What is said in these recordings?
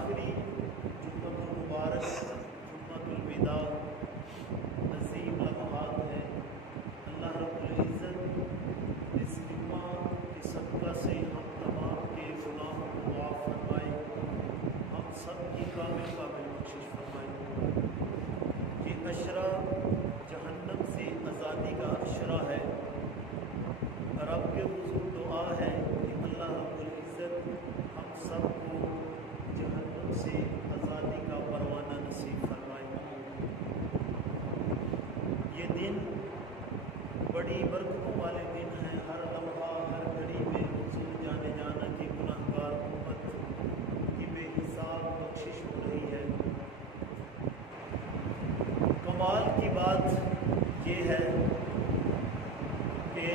आखिरी जुम्मतुल मुबारक जुम्मतुल विदा नसीब लम्हात है। अल्लाह रब्बुल इज़्ज़त इस जुम्मा के सदक़ा से हम तमाम के गुनाहों को माफ़ फरमाए, हम सब की कामिल बख्शिश फरमाए। ये अशरा जहन्नम से आज़ादी का अशरा है। रब के हुज़ूर दुआ है कि अल्लाह रब्बुल इज़्ज़त हम सब को जहन्नम से आज़ादी का परवाना नसीब फरमाए। ये दिन बड़ी बरकतों वाले दिन हैं। हर लम्हा हर घड़ी में हुज़ूर जाने जाना कि गुनाहगार उम्मत की बेहिसाब बख्शिश हो रही है। कमाल की बात ये है कि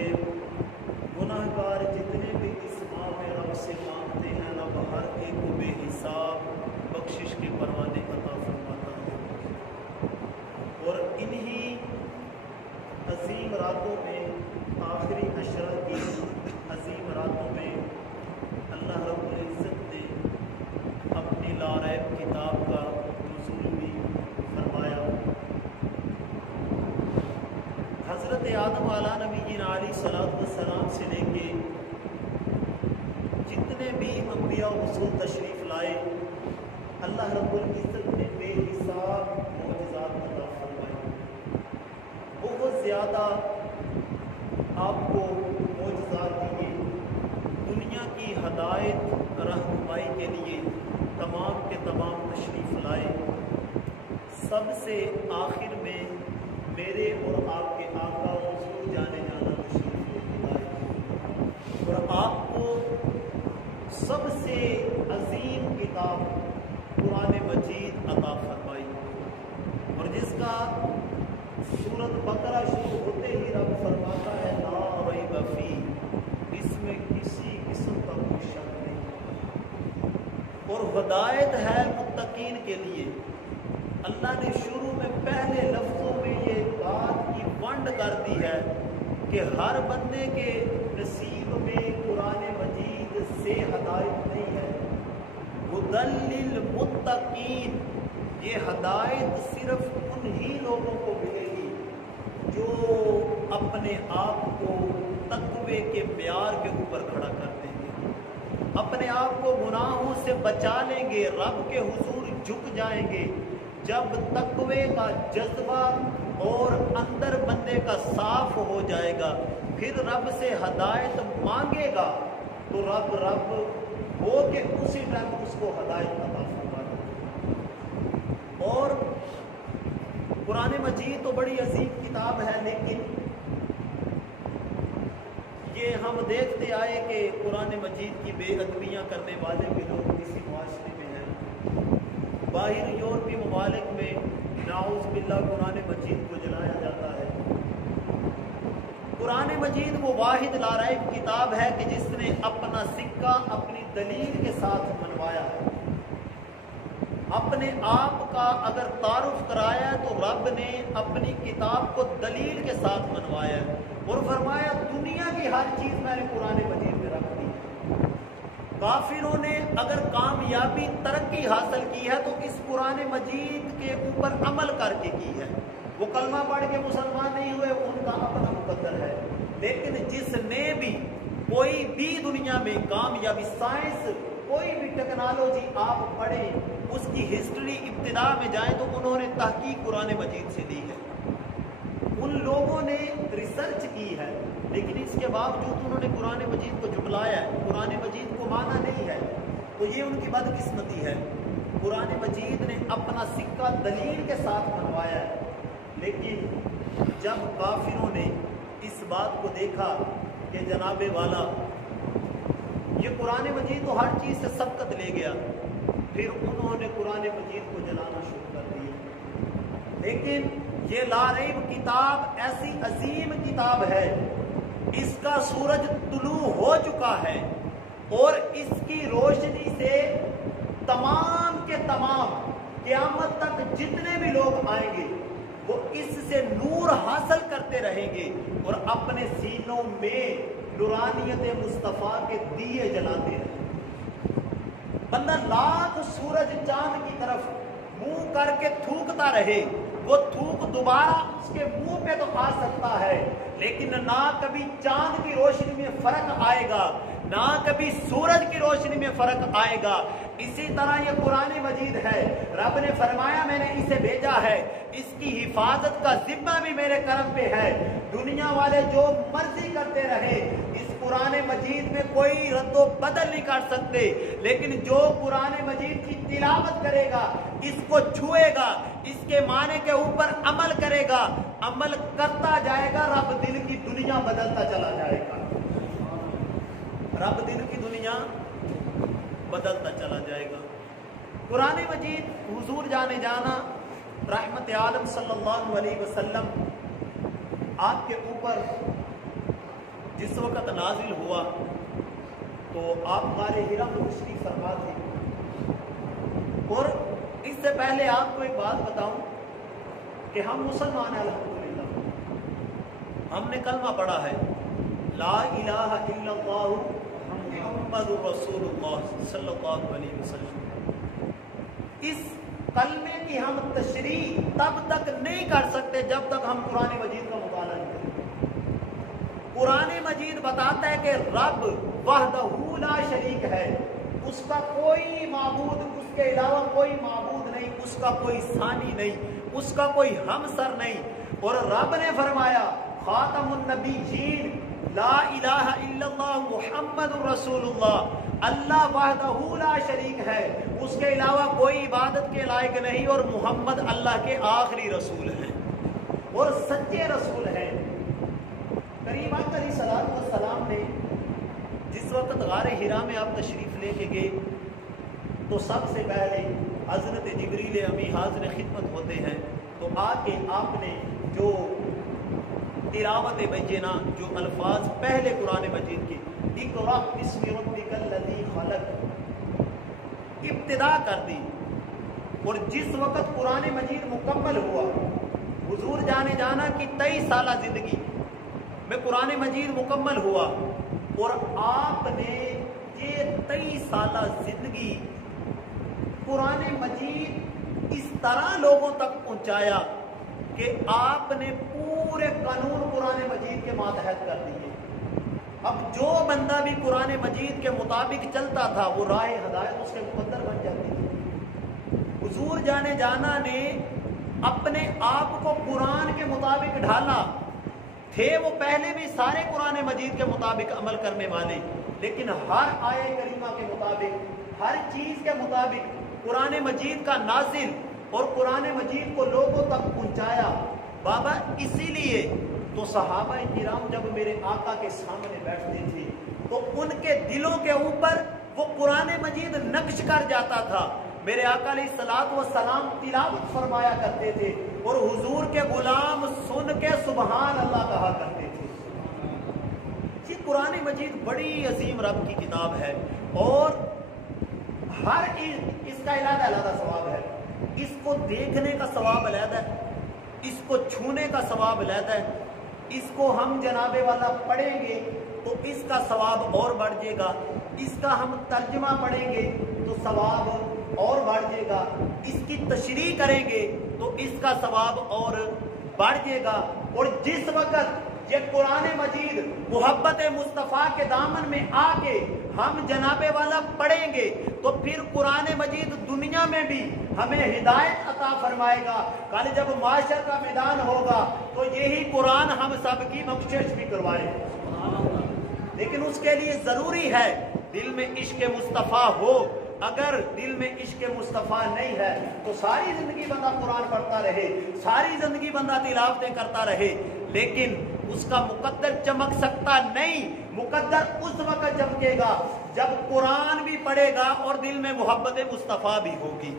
गुनाहगार जितने भी इस माह में रब से मांगते हैं, रब हर एक को बेहिसाब बख्शिश के परवाने अता फरमाता है। और इन्हीं अजीम रातों में, आखिरी अशरा की अजीम रातों में अल्लाह रब्बुल इज़्ज़त ने अपनी लारैब किताब का नुज़ूल भी फरमाया। हज़रत आदम आला नबी अलैहिस्सलातु वस्सलाम से लेके जितने भी अंबिया रसूल तशरीफ़ लाए, अल्लाह रब्बुल इज़्ज़त ने बेहिसाब मोअज़िज़ात अता फरमाए। बहुत ज़्यादा आपको मोअज़िज़ात दिए। दुनिया की हदायत रहनुमाई के लिए तमाम के तमाम तशरीफ़ लाए। सबसे आखिर में मेरे और आपके आका हुज़ूर जाने जाना तशरीफ़ लेके आए और आपको सबसे अजीम किताब कुरान मजीद अता फरमाई, और जिसका सूरत बकरा शुरू होते ही रब फरमाता है ला रैब फीह, इसमें किसी किस्म का कोई शक नहीं, और हिदायत है मुत्तकीन के लिए। अल्लाह ने शुरू में पहले लफ्ज़ों में ये बात की वंड कर दी है कि हर बंदे के नसीब में कुरान मजीद से हदायत नहीं है। हुदल लिल मुत्तकीन, ये हदायत सिर्फ उन्हीं लोगों को मिलेगी जो अपने आप को तक़वे के प्यार के ऊपर खड़ा कर देंगे, अपने आप को गुनाहों से बचा लेंगे, रब के हुजूर झुक जाएंगे। जब तक़वे का जज्बा और अंदर बंदे का साफ हो जाएगा, फिर रब से हदायत मांगेगा तो रब हो के उसी टाइम उसको हदायत अता फरमा देगा। और कुरान मजीद तो बड़ी अजीम किताब है, लेकिन ये हम देखते आए कि कुरान मजीद की बेअदबियाँ करने वाले भी लोग किसी माशरे में हैं। बाहर यूरोपीय ममालिक में नाउज़ बिल्लाह कुरान मजीद को जलाया जाता है। कुरान मजीद वो वाहिद लारैब किताब है कि जिसने अपना सिक्का अपनी दलील के साथ मनवाया है। अपने आप का अगर तारुफ कराया तो रब ने अपनी किताब को दलील के साथ मनवाया है और फरमाया दुनिया की हर चीज़ मैंने कुरान मजीद में रख दी। काफिरों ने अगर कामयाबी तरक्की हासिल की है तो इस कुरान मजीद के ऊपर अमल करके की है। वो कलमा पढ़ के मुसलमान नहीं हुए, उनका अपना मुकद्दर है। लेकिन जिसने भी कोई भी दुनिया में कामयाबी, साइंस, कोई भी टेक्नोलॉजी आप पढ़ें, उसकी हिस्ट्री इब्तिदा में जाए तो उन्होंने तहकीक कुरान मजीद से दी है। उन लोगों ने रिसर्च की है, लेकिन इसके बावजूद उन्होंने कुरान मजीद को झुटलाया है, कुरान मजीद को माना नहीं है। तो ये उनकी बदकिस्मती है। कुरान मजीद ने अपना सिक्का दलील के साथ मनवाया है, लेकिन जब काफिरों ने इस बात को देखा कि जनाबे वाला ये कुरान मजीद तो हर चीज़ से सबकत ले गया, फिर उन्होंने कुरान मजीद को जलाना शुरू कर दिया। लेकिन ये लारैब किताब ऐसी अजीम किताब है, इसका सूरज तुलू हो चुका है और इसकी रोशनी से तमाम के तमाम क़यामत तक जितने भी लोग आएंगे वो इससे नूर हासिल करते रहेंगे और अपने सीनों में नूरानियत मुस्तफ़ा के दिए जलाते रहेंगे। بندہ لاکھ سورج چاند کی طرف منہ کر کے تھوکتا رہے، وہ تھوک دوبارہ اس کے منہ پہ تو آ سکتا ہے، لیکن نہ کبھی چاند کی روشنی میں فرق آئے گا، نہ کبھی سورج کی روشنی میں فرق آئے گا۔ اسی طرح یہ قرآن مجید ہے، رب نے فرمایا میں نے اسے بھیجا ہے، اس کی حفاظت کا ذمہ بھی میرے کرم پہ ہے۔ دنیا والے جو مرضی کرتے رہے، اس قرآن مجید میں کوئی رد و بدل نہیں کر سکتے، لیکن جو قرآن مجید کی تلاوت کرے گا، اس کو چھوئے گا، اس کے معنی کے اوپر عمل کرے گا، عمل کرتا جائے گا، رب دل کی دنیا بدلتا چلا جائے گا، رب دل کی دنیا بدلتا چلا جائے گا۔ قرآن مجید حضور جانے جانا رحمت عالم صلی اللہ علیہ وسلم آپ کے اوپر جس وقت نازل ہوا تو آپ غار حرا میں تشریف فرما تھے، اور اس سے پہلے آپ کو ایک بات بتاؤں کہ ہم مسلمان ہیں الحمدللہ، ہم نے کلمہ پڑھا ہے لا الہ الا اللہ محمد رسول اللہ صلی اللہ علیہ وسلم۔ اس کلمے کی ہم تشریح تب تک نہیں کر سکتے جب تک ہم قرآن مجید کا مطالعہ نہیں کریں۔ قرآن مجید بتاتا ہے کہ رب وحدہ لا شریک ہے، اس کا کوئی معبود، اس کے علاوہ کوئی معبود نہیں، اس کا کوئی ثانی نہیں، اس کا کوئی ہمسر نہیں، اور رب نے فرمایا خاتم النبیین لا الہ الا اللہ محمد رسول اللہ، اللہ وحدہ لا شریک ہے، اس کے علاوہ کوئی عبادت کے لائق نہیں، اور محمد اللہ کے آخری رسول ہیں اور سچے رسول ہیں۔ کریم آقا علیہ السلام نے جس وقت غار حرا میں آپ تشریف لے کے گئے تو سب سے پہلے حضرت جبریل امی حاضر خدمت ہوتے ہیں، تو آ کے آپ نے جو تلاوت بجنا، جو الفاظ پہلے قرآن مجید کی اقرأ بسم ربک الذی خلق ابتدا کر دی، اور جس وقت قرآن مجید مکمل ہوا، حضور جانے جانا کی 23 سالہ زندگی میں قرآن مجید مکمل ہوا، اور آپ نے یہ 23 سالہ زندگی قرآن مجید اس طرح لوگوں تک پہنچایا کہ آپ نے پورے قانون قرآن مجید کے ماتحت کر دیے۔ اب جو بندہ بھی قرآن مجید کے مطابق چلتا تھا وہ راہ ہدایت اس کے مقدر بن جاتی تھی۔ حضور جانے جانا نے اپنے آپ کو قرآن کے مطابق ڈھالا، تھے وہ پہلے بھی سارے قرآن مجید کے مطابق عمل کرنے والے، لیکن ہر آیے کریمہ کے مطابق، ہر چیز کے مطابق قرآن مجید کا نازل اور قرآن مجید کو لوگوں تک پہنچایا۔ بابا اسی لیے تو صحابہ کرام جب میرے آقا کے سامنے بیٹھتے تھے تو ان کے دلوں کے اوپر وہ قرآن مجید نقش کر جاتا تھا۔ میرے آقا علیہ الصلوۃ والسلام تلاوت فرمایا کرتے تھے اور حضور کے غلام سن کے سبحان اللہ کہا کرتے تھے۔ یہ قرآن مجید بڑی عظیم رب کی کتاب ہے، اور ہر اس کا علیحدہ علیحدہ ثواب ہے۔ اس کو دیکھنے کا ثواب علیحدہ ہے، اس کو چھونے کا ثواب علیحدہ ہے، اس کو ہم جناب والا پڑھیں گے تو اس کا ثواب اور بڑھ جائے گا، اس کا ہم ترجمہ پڑھیں گے تو ثواب اور بڑھ جائے گا، اس کی تشریح کریں گے تو اس کا ثواب اور بڑھ جائے گا۔ اور جس وقت یہ قرآن مجید محبت مصطفیٰ کے دامن میں آ کے ہم جناب والا پڑھیں گے تو پھر قرآن مجید دنیا میں بھی ہمیں ہدایت عطا فرمائے گا۔ کل جب معاشر کا میدان ہوگا تو یہی قرآن ہم سب کی بخشش بھی کروائے گا، لیکن اس کے لیے ضروری ہے دل میں عشق مصطفیٰ ہو۔ اگر دل میں عشق مصطفیٰ نہیں ہے تو ساری زندگی بندہ قرآن پڑھتا رہے، ساری زندگی بندہ تلاوتیں کرتا رہے، لیکن اس کا مقدر چمک سکتا نہیں۔ مقدر اس وقت چمکے گا جب قرآن بھی پڑھے گا اور دل میں محبت مصطفیٰ بھی ہوگی۔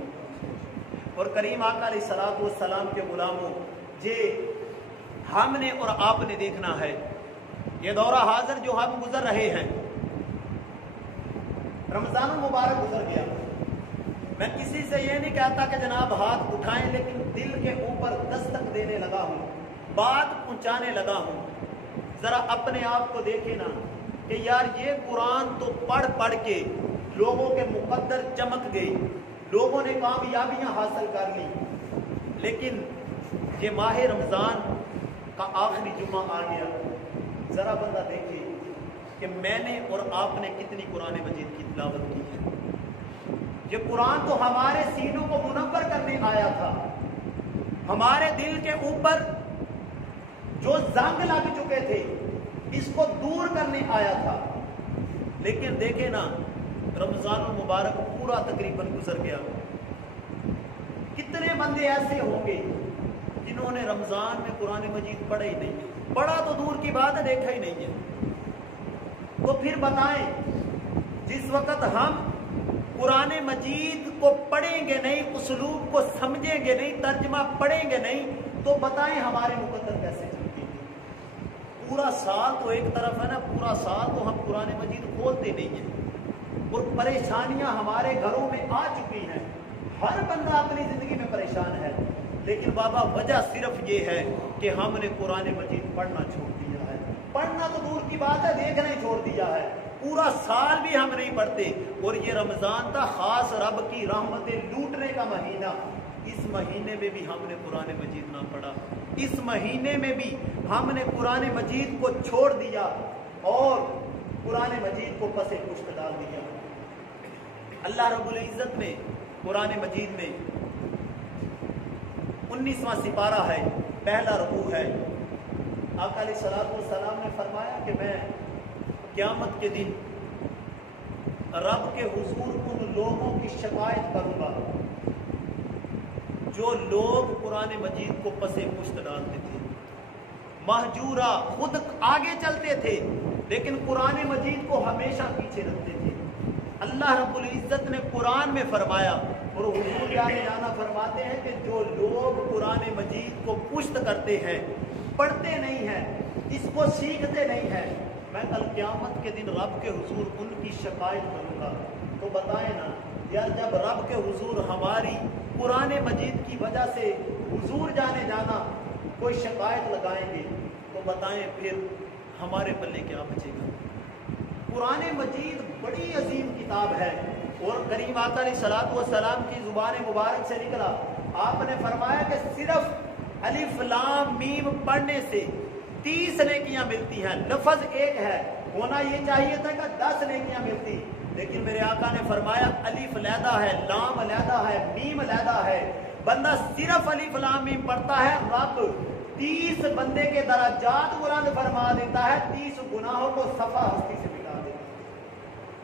اور کریم آقا علیہ الصلوۃ والسلام کے غلاموں، یہ ہم نے اور آپ نے دیکھنا ہے، یہ دورہ حاضر جو ہم گزر رہے ہیں، رمضان المبارک گزر گیا، میں کسی سے یہ نہیں کہتا کہ جناب ہاتھ اٹھائیں، لیکن دل کے اوپر دستک دینے لگا ہوں، بات پہنچانے لگا ہوں۔ ذرا اپنے آپ کو دیکھیں نا کہ یار یہ قرآن تو پڑھ پڑھ کے لوگوں کے مقدر چمک گئے، لوگوں نے کامیابیاں حاصل کر لی، لیکن یہ ماہ رمضان کا آخری جمعہ آ گیا۔ ذرا بندہ دیکھے کہ میں نے اور آپ نے کتنی قرآن مجید کی تلاوت کی ہے۔ یہ قرآن تو ہمارے سینوں کو منور کرنے آیا تھا، ہمارے دل کے اوپر جو زنگ لگ چکے تھے اس کو دور کرنے آیا تھا، لیکن دیکھیں نا رمضان المبارک پورا تقریباً گزر گیا۔ کتنے بندے ایسے ہوں گے جنہوں نے رمضان میں قرآن مجید پڑھا ہی نہیں ہے، پڑھا تو دور کی بات ہے، دیکھا ہی نہیں ہے۔ تو پھر بتائیں، جس وقت ہم قرآن مجید کو پڑھیں گے نہیں، اسلوب کو سمجھیں گے نہیں، ترجمہ پڑھیں گے نہیں، تو بتائیں ہمارے مقدر کیسے چلیں گے؟ پورا سال تو ایک طرف ہے نا، پورا سال تو ہم قرآن مجید کھولتے نہیں ہیں، اور پریشانیاں ہمارے گھروں میں آ چکی ہیں، ہر بندہ اپنی زندگی میں پریشان ہے، لیکن بابا وجہ صرف یہ ہے کہ ہم نے قرآن مجید پڑھنا چھوڑ دیا ہے۔ پڑھنا تو دور کی بات ہے، دیکھنا ہی چھوڑ دیا ہے، پورا سال بھی ہم نہیں پڑھتے۔ اور یہ رمضان تھا خاص رب کی رحمتیں لوٹنے کا مہینہ، اس مہینے میں بھی ہم نے قرآن مجید نہ پڑھا، اس مہینے میں بھی ہم نے قرآن مجید کو چھوڑ دیا اور قرآن مجید کو پس پشت ڈال دیا۔ اللہ رب العزت نے قرآن مجید میں 19واں سپارہ ہے، پہلا رکوع ہے، آقا علیہ الصلوۃ والسلام نے فرمایا کہ میں قیامت کے دن رب کے حضور ان لوگوں کی شکایت کروں گا جو لوگ قرآن مجید کو پس پشت ڈالتے تھے، مہجورا، خود آگے چلتے تھے لیکن قرآن مجید کو ہمیشہ پیچھے رکھتے تھے۔ اللہ رب العزت نے قرآن میں فرمایا، اور حضور جانا فرماتے ہیں کہ جو لوگ قرآن مجید کو پشت کرتے ہیں، پڑھتے نہیں ہیں، اس کو سیکھتے نہیں ہیں، میں کل قیامت کے دن رب کے حضور ان کی شکایت کروں گا۔ تو بتائیں نا یار، جب رب کے حضور ہماری قرآن مجید کی وجہ سے حضور جانا کوئی شکایت لگائیں گے، تو بتائیں پھر ہمارے پلے کیا بچے گا؟ قرآن مجید بڑی عظیم کتاب ہے، اور کریم آقا علیہ الصلوۃ والسلام کی زبان مبارک سے نکلا، آپ نے فرمایا کہ صرف الف لام میم پڑھنے سے 30 نیکیاں ملتی ہیں۔ لفظ ایک ہے، ہونا یہ چاہیے تھا کہ 10 نیکیاں ملتی، لیکن میرے آقا نے فرمایا الف علیحدہ ہے، لام علیحدہ ہے، میم علیحدہ ہے، بندہ صرف الف لام میم پڑھتا ہے، رب 30 بندے کے درجات بلند فرما دیتا ہے، 30 گناہوں کو صفحہ ہستی سے مٹا دیتا ہے۔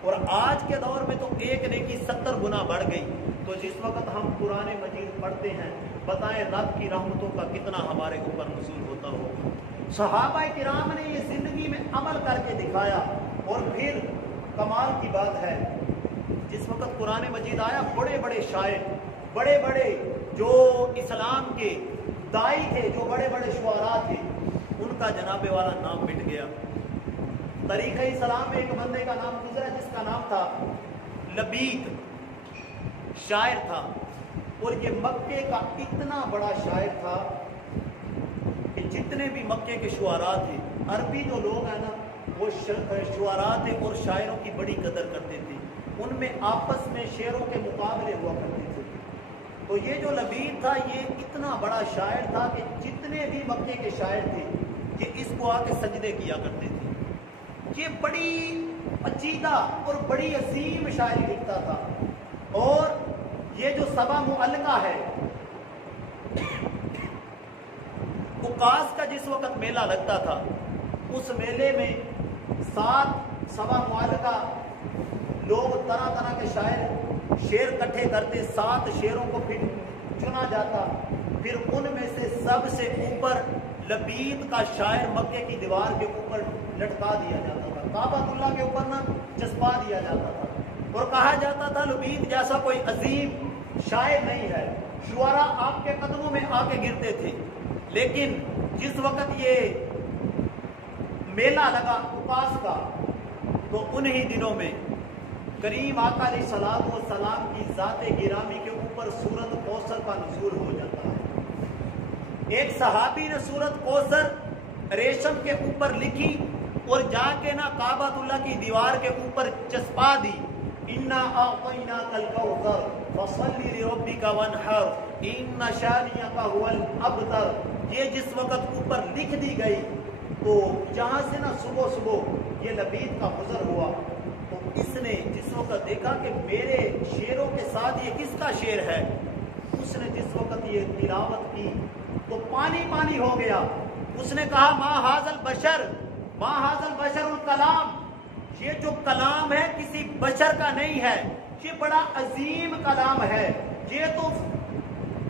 اور آج کے دور میں تو ایک نیکی 70 گنا بڑھ گئی۔ تو جس وقت ہم قرآن مجید پڑھتے ہیں، بتائیں رب کی رحمتوں کا کتنا ہمارے اوپر نزول ہوتا ہوگا۔ صحابہ کرام نے یہ زندگی میں عمل کر کے دکھایا، اور پھر کمال کی بات ہے، جس وقت قرآن مجید آیا، بڑے بڑے شاعر، بڑے بڑے جو اسلام کے دائی تھے، جو بڑے بڑے شعراء تھے، ان کا جناب والا نام مٹ گیا۔ تاریخ اسلام میں ایک بندے کا نام گزرا جس کا نام تھا لبید، شاعر تھا، اور یہ مکے کا اتنا بڑا شاعر تھا کہ جتنے بھی مکے کے شعراء تھے، عربی جو لوگ ہیں نا وہ شعراء تھے اور شاعروں کی بڑی قدر کرتے تھے، ان میں آپس میں شعروں کے مقابلے ہوا کرتے تھے۔ تو یہ جو لبید تھا یہ اتنا بڑا شاعر تھا کہ جتنے بھی مکے کے شاعر تھے یہ اس کو آ کے سجدے کیا کرتے تھے۔ یہ بڑی عجیبہ اور بڑی عظیم شاعری لکھتا تھا، اور یہ جو سبا معلقہ ہے، اکاس کا جس وقت میلہ لگتا تھا، اس میلے میں 7 سبا معلقہ لوگ طرح طرح کے شعر کٹھے کرتے، 7 شعروں کو پھر چنا جاتا، پھر ان میں سے سب سے اوپر لبید کا شاعر مکے کی دیوار کے اوپر لٹکا دیا جاتا تھا، کعبۃ اللہ کے اوپر نہ چسپا دیا جاتا تھا، اور کہا جاتا تھا لبید جیسا کوئی عظیم شاعر نہیں ہے، شعراء آپ کے قدموں میں آ کے گرتے تھے۔ لیکن جس وقت یہ میلہ لگا اکاس کا، تو انہی دنوں میں کریم آقا علیہ الصلوۃ والسلام کی ذات گرامی کے اوپر سورت کوثر کا نزول ہو جاتا ہے۔ ایک صحابی نے سورت کوثر ریشم کے اوپر لکھی اور جا کے نا کعبۃ اللہ کی دیوار کے اوپر چسپا دی۔ इन्ना आतैनाकल कौसर फसल्लि लिरब्बिका वनहर इन्न शानियका हुवल अबतर। ये जिस वक्त ऊपर लिख दी गई तो जहाँ से ना सुबह सुबह ये लबीद का गुजर हुआ तो इसने जिस वक्त देखा कि मेरे शेरों के साथ ये किसका शेर है, उसने जिस वक्त ये तिलावत की तो पानी पानी हो गया। उसने कहा मा हाजल बशर कलाम, ये जो कलाम है किसी बशर का नहीं है, ये बड़ा अजीम कलाम है। ये तो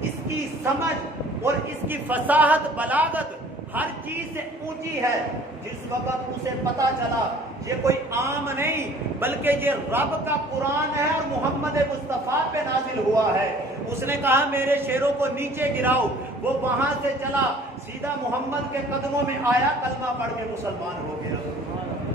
इसकी समझ और इसकी फसाहत बलागत हर चीज से ऊंची है। जिस वक्त उसे पता चला ये कोई आम नहीं बल्कि ये रब का कुरान है और मोहम्मद मुस्तफ़ा पे नाजिल हुआ है, उसने कहा मेरे शेरों को नीचे गिराओ। वो वहां से चला सीधा मोहम्मद के कदमों में आया, कलमा पढ़ के मुसलमान हो गया।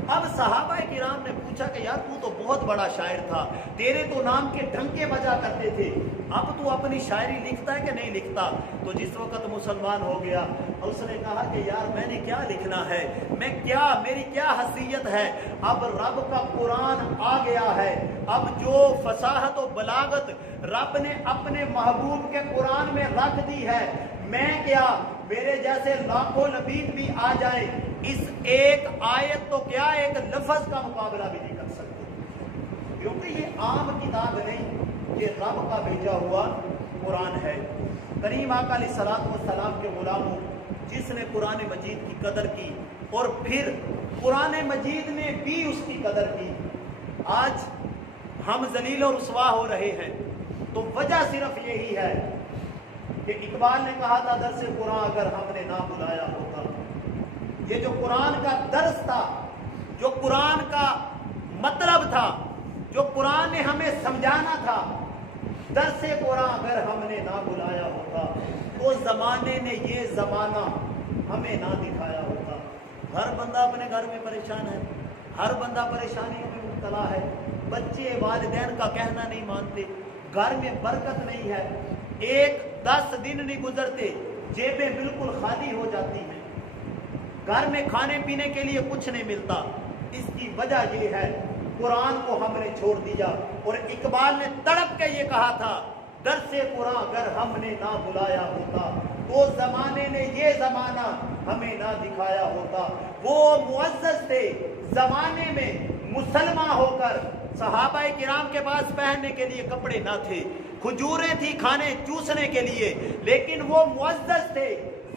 अब सहाबा किराम ने पूछा कि यार तू तो बहुत बड़ा शायर था, तेरे तो नाम के डंके बजा करते थे, अब तू अपनी शायरी लिखता है कि नहीं लिखता? तो जिस वक्त मुसलमान हो गया उसने कहा कि यार मैंने क्या लिखना है, मैं क्या, मेरी क्या हैसियत है, अब रब का कुरान आ गया है। अब जो फसाहत और बलागत रब ने अपने महबूब के कुरान में रख दी है, मैं क्या, मेरे जैसे लाखों लबीद भी आ जाए इस एक आयत तो क्या एक लफ्ज का मुकाबला भी नहीं कर सकते, क्योंकि ये आम किताब नहीं, ये रब का भेजा हुआ कुरान है। करीम आका अलैहिस्सलातु वस्सलाम के गुलामों, जिसने कुरान मजीद की कदर की और फिर कुरान मजीद ने भी उसकी कदर की, आज हम जलील और रुसवा हो रहे हैं तो वजह सिर्फ यही है कि इकबाल ने कहा था दर्स कुरान अगर हमने ना बुलाया होता। ये जो कुरान का दर्स था, जो कुरान का मतलब था, जो कुरान ने हमें समझाना था, दर्स कुरान अगर हमने ना बुलाया होता तो जमाने ने ये जमाना हमें ना दिखाया होता। हर बंदा अपने घर में परेशान है, हर बंदा परेशानियों में मुब्तला है, बच्चे वालिदैन का कहना नहीं मानते, घर में बरकत नहीं है, 1-10 दिन नहीं गुजरते जेबें बिल्कुल खाली हो जाती हैं, घर में खाने पीने के लिए कुछ नहीं मिलता। इसकी वजह यह है कुरान को हमने छोड़ दिया। और इकबाल ने तड़प के ये कहा था दर्से कुरान अगर हमने ना बुलाया होता तो जमाने ने ये जमाना हमें ना दिखाया होता। वो मुअज़्ज़ज़ थे जमाने में, मुसलमान होकर सहाबाए किराम के पास पहनने के लिए कपड़े ना थे, खजूरें थी खाने चूसने के लिए, लेकिन वो मुअज़्ज़ज़ थे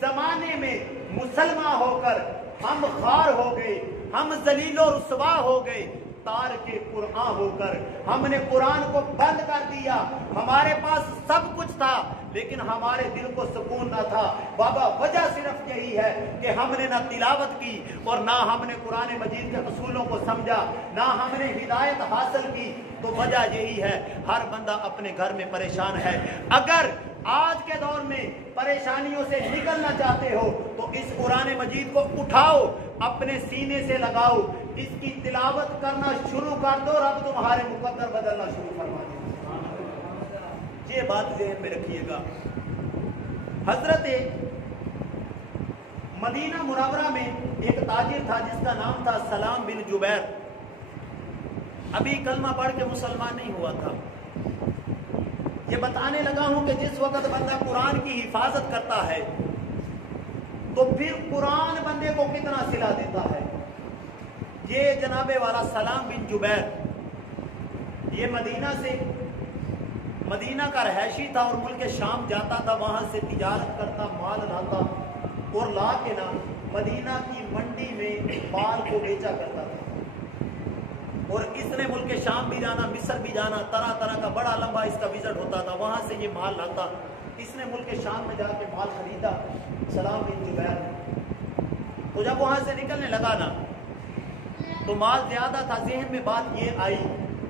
जमाने में, मुसलमान होकर हम खार हो गए, हम जलीलो रुसवा हो गए, तार के कुरान होकर हमने कुरान को बंद कर दिया। हमारे पास सब कुछ था लेकिन हमारे दिल को सुकून ना था। बाबा वजह सिर्फ यही है कि हमने ना तिलावत की और ना हमने कुरान मजीद के असूलों को समझा, ना हमने हिदायत हासिल की। तो वजह यही है हर बंदा अपने घर में परेशान है। अगर आज के दौर में परेशानियों से निकलना चाहते हो तो इस कुरान मजीद को उठाओ, अपने सीने से लगाओ, इसकी तिलावत करना शुरू कर दो, रब तुम्हारे मुकद्दर बदलना शुरू फरमा दे। ये बात ज़हन में रखिएगा। हजरत मदीना मुनव्वरा में एक ताजिर था जिसका नाम था सलाम बिन जुबैर। अभी कलमा पढ़ के मुसलमान नहीं हुआ था। ये बताने लगा हूं कि जिस वक्त बंदा कुरान की हिफाजत करता है तो फिर कुरान बंदे को कितना सिला देता है। ये जनाबे वाला सलाम बिन जुबैर, ये मदीना का रहैशी था और मुल्क शाम जाता था, वहां से तिजारत करता, माल लाता और ला के ना मदीना की मंडी में माल को बेचा करता था। और इसने मुल्क शाम भी जाना, मिस्र भी जाना, तरह तरह का बड़ा लंबा इसका विजिट होता था, वहां से ये माल लाता। इसने मुल्क शाम में जाके माल खरीदा सलाम बिन जुबैर। तो जब वहां से निकलने लगा ना तो माल ज्यादा था, ज़हन में बात ये आई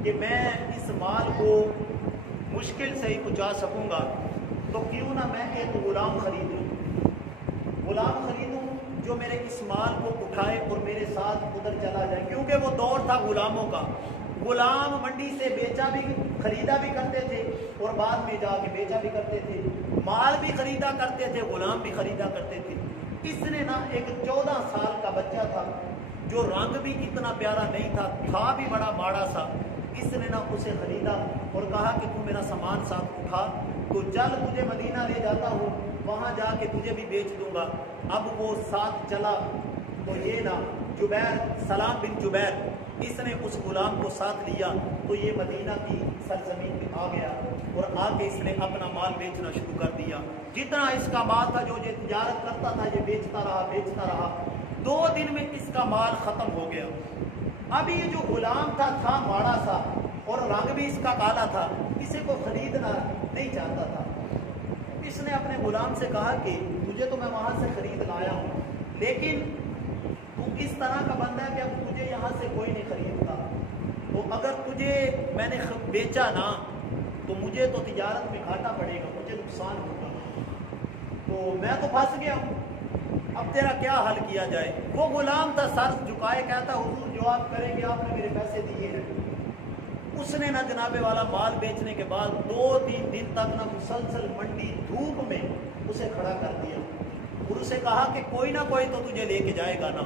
कि मैं इस माल को मुश्किल से ही पहुंचा सकूंगा तो क्यों ना मैं एक गुलाम खरीदूं जो मेरे इस माल को उठाए और मेरे साथ उधर चला जाए। क्योंकि वो दौर था गुलामों का, गुलाम मंडी से खरीदा भी करते थे और बाद में जाके बेचा भी करते थे, माल भी खरीदा करते थे, गुलाम भी खरीदा करते थे। इसने ना एक 14 साल का बच्चा था जो रंग भी इतना प्यारा नहीं था भी बड़ा माड़ा सा, اس نے نہ اسے خریدا اور کہا کہ تو میرا سامان ساتھ اٹھا تو چل تجھے مدینہ لے جاتا ہوں، وہاں جا کے تجھے بھی بیچ دوں گا۔ اب وہ ساتھ چلا تو یہ نا جبیر، سلام بن جبیر، اس نے اس غلام کو ساتھ لیا تو یہ مدینہ کی سرزمین میں آ گیا اور آ کے اس نے اپنا مال بیچنا شروع کر دیا۔ جتنا اس کا مال تھا جو یہ تجارت کرتا تھا یہ بیچتا رہا۔ 2 دن میں اس کا مال ختم ہو گیا۔ اب یہ جو غلام تھا ماڑا سا اور رنگ بھی اس کا کالا تھا، اسے کو خریدنا نہیں چاہتا تھا۔ اس نے اپنے غلام سے کہا کہ تجھے تو میں وہاں سے خرید لایا ہوں، لیکن تو اس طرح کا بندہ ہے کہ اب تجھے یہاں سے کوئی نہیں خریدتا، تو اگر تجھے میں نے بیچا نہ تو مجھے تو تجارت میں گھاٹا پڑے گا، مجھے نقصان ہوگا، تو میں تو پھنس گیا ہوں، اب تیرا کیا حل کیا جائے؟ وہ غلام تھا سر جھکائے کہتا حضور جو آپ کریں گے، آپ نے میرے پیسے دیے ہیں۔ اس نے نہ جناب والا مال بیچنے کے بعد 2-3 دن تک نہ مسلسل منڈی دھوپ میں اسے کھڑا کر دیا اور اسے کہا کہ کوئی نہ کوئی تو تجھے لے کے جائے گا نا۔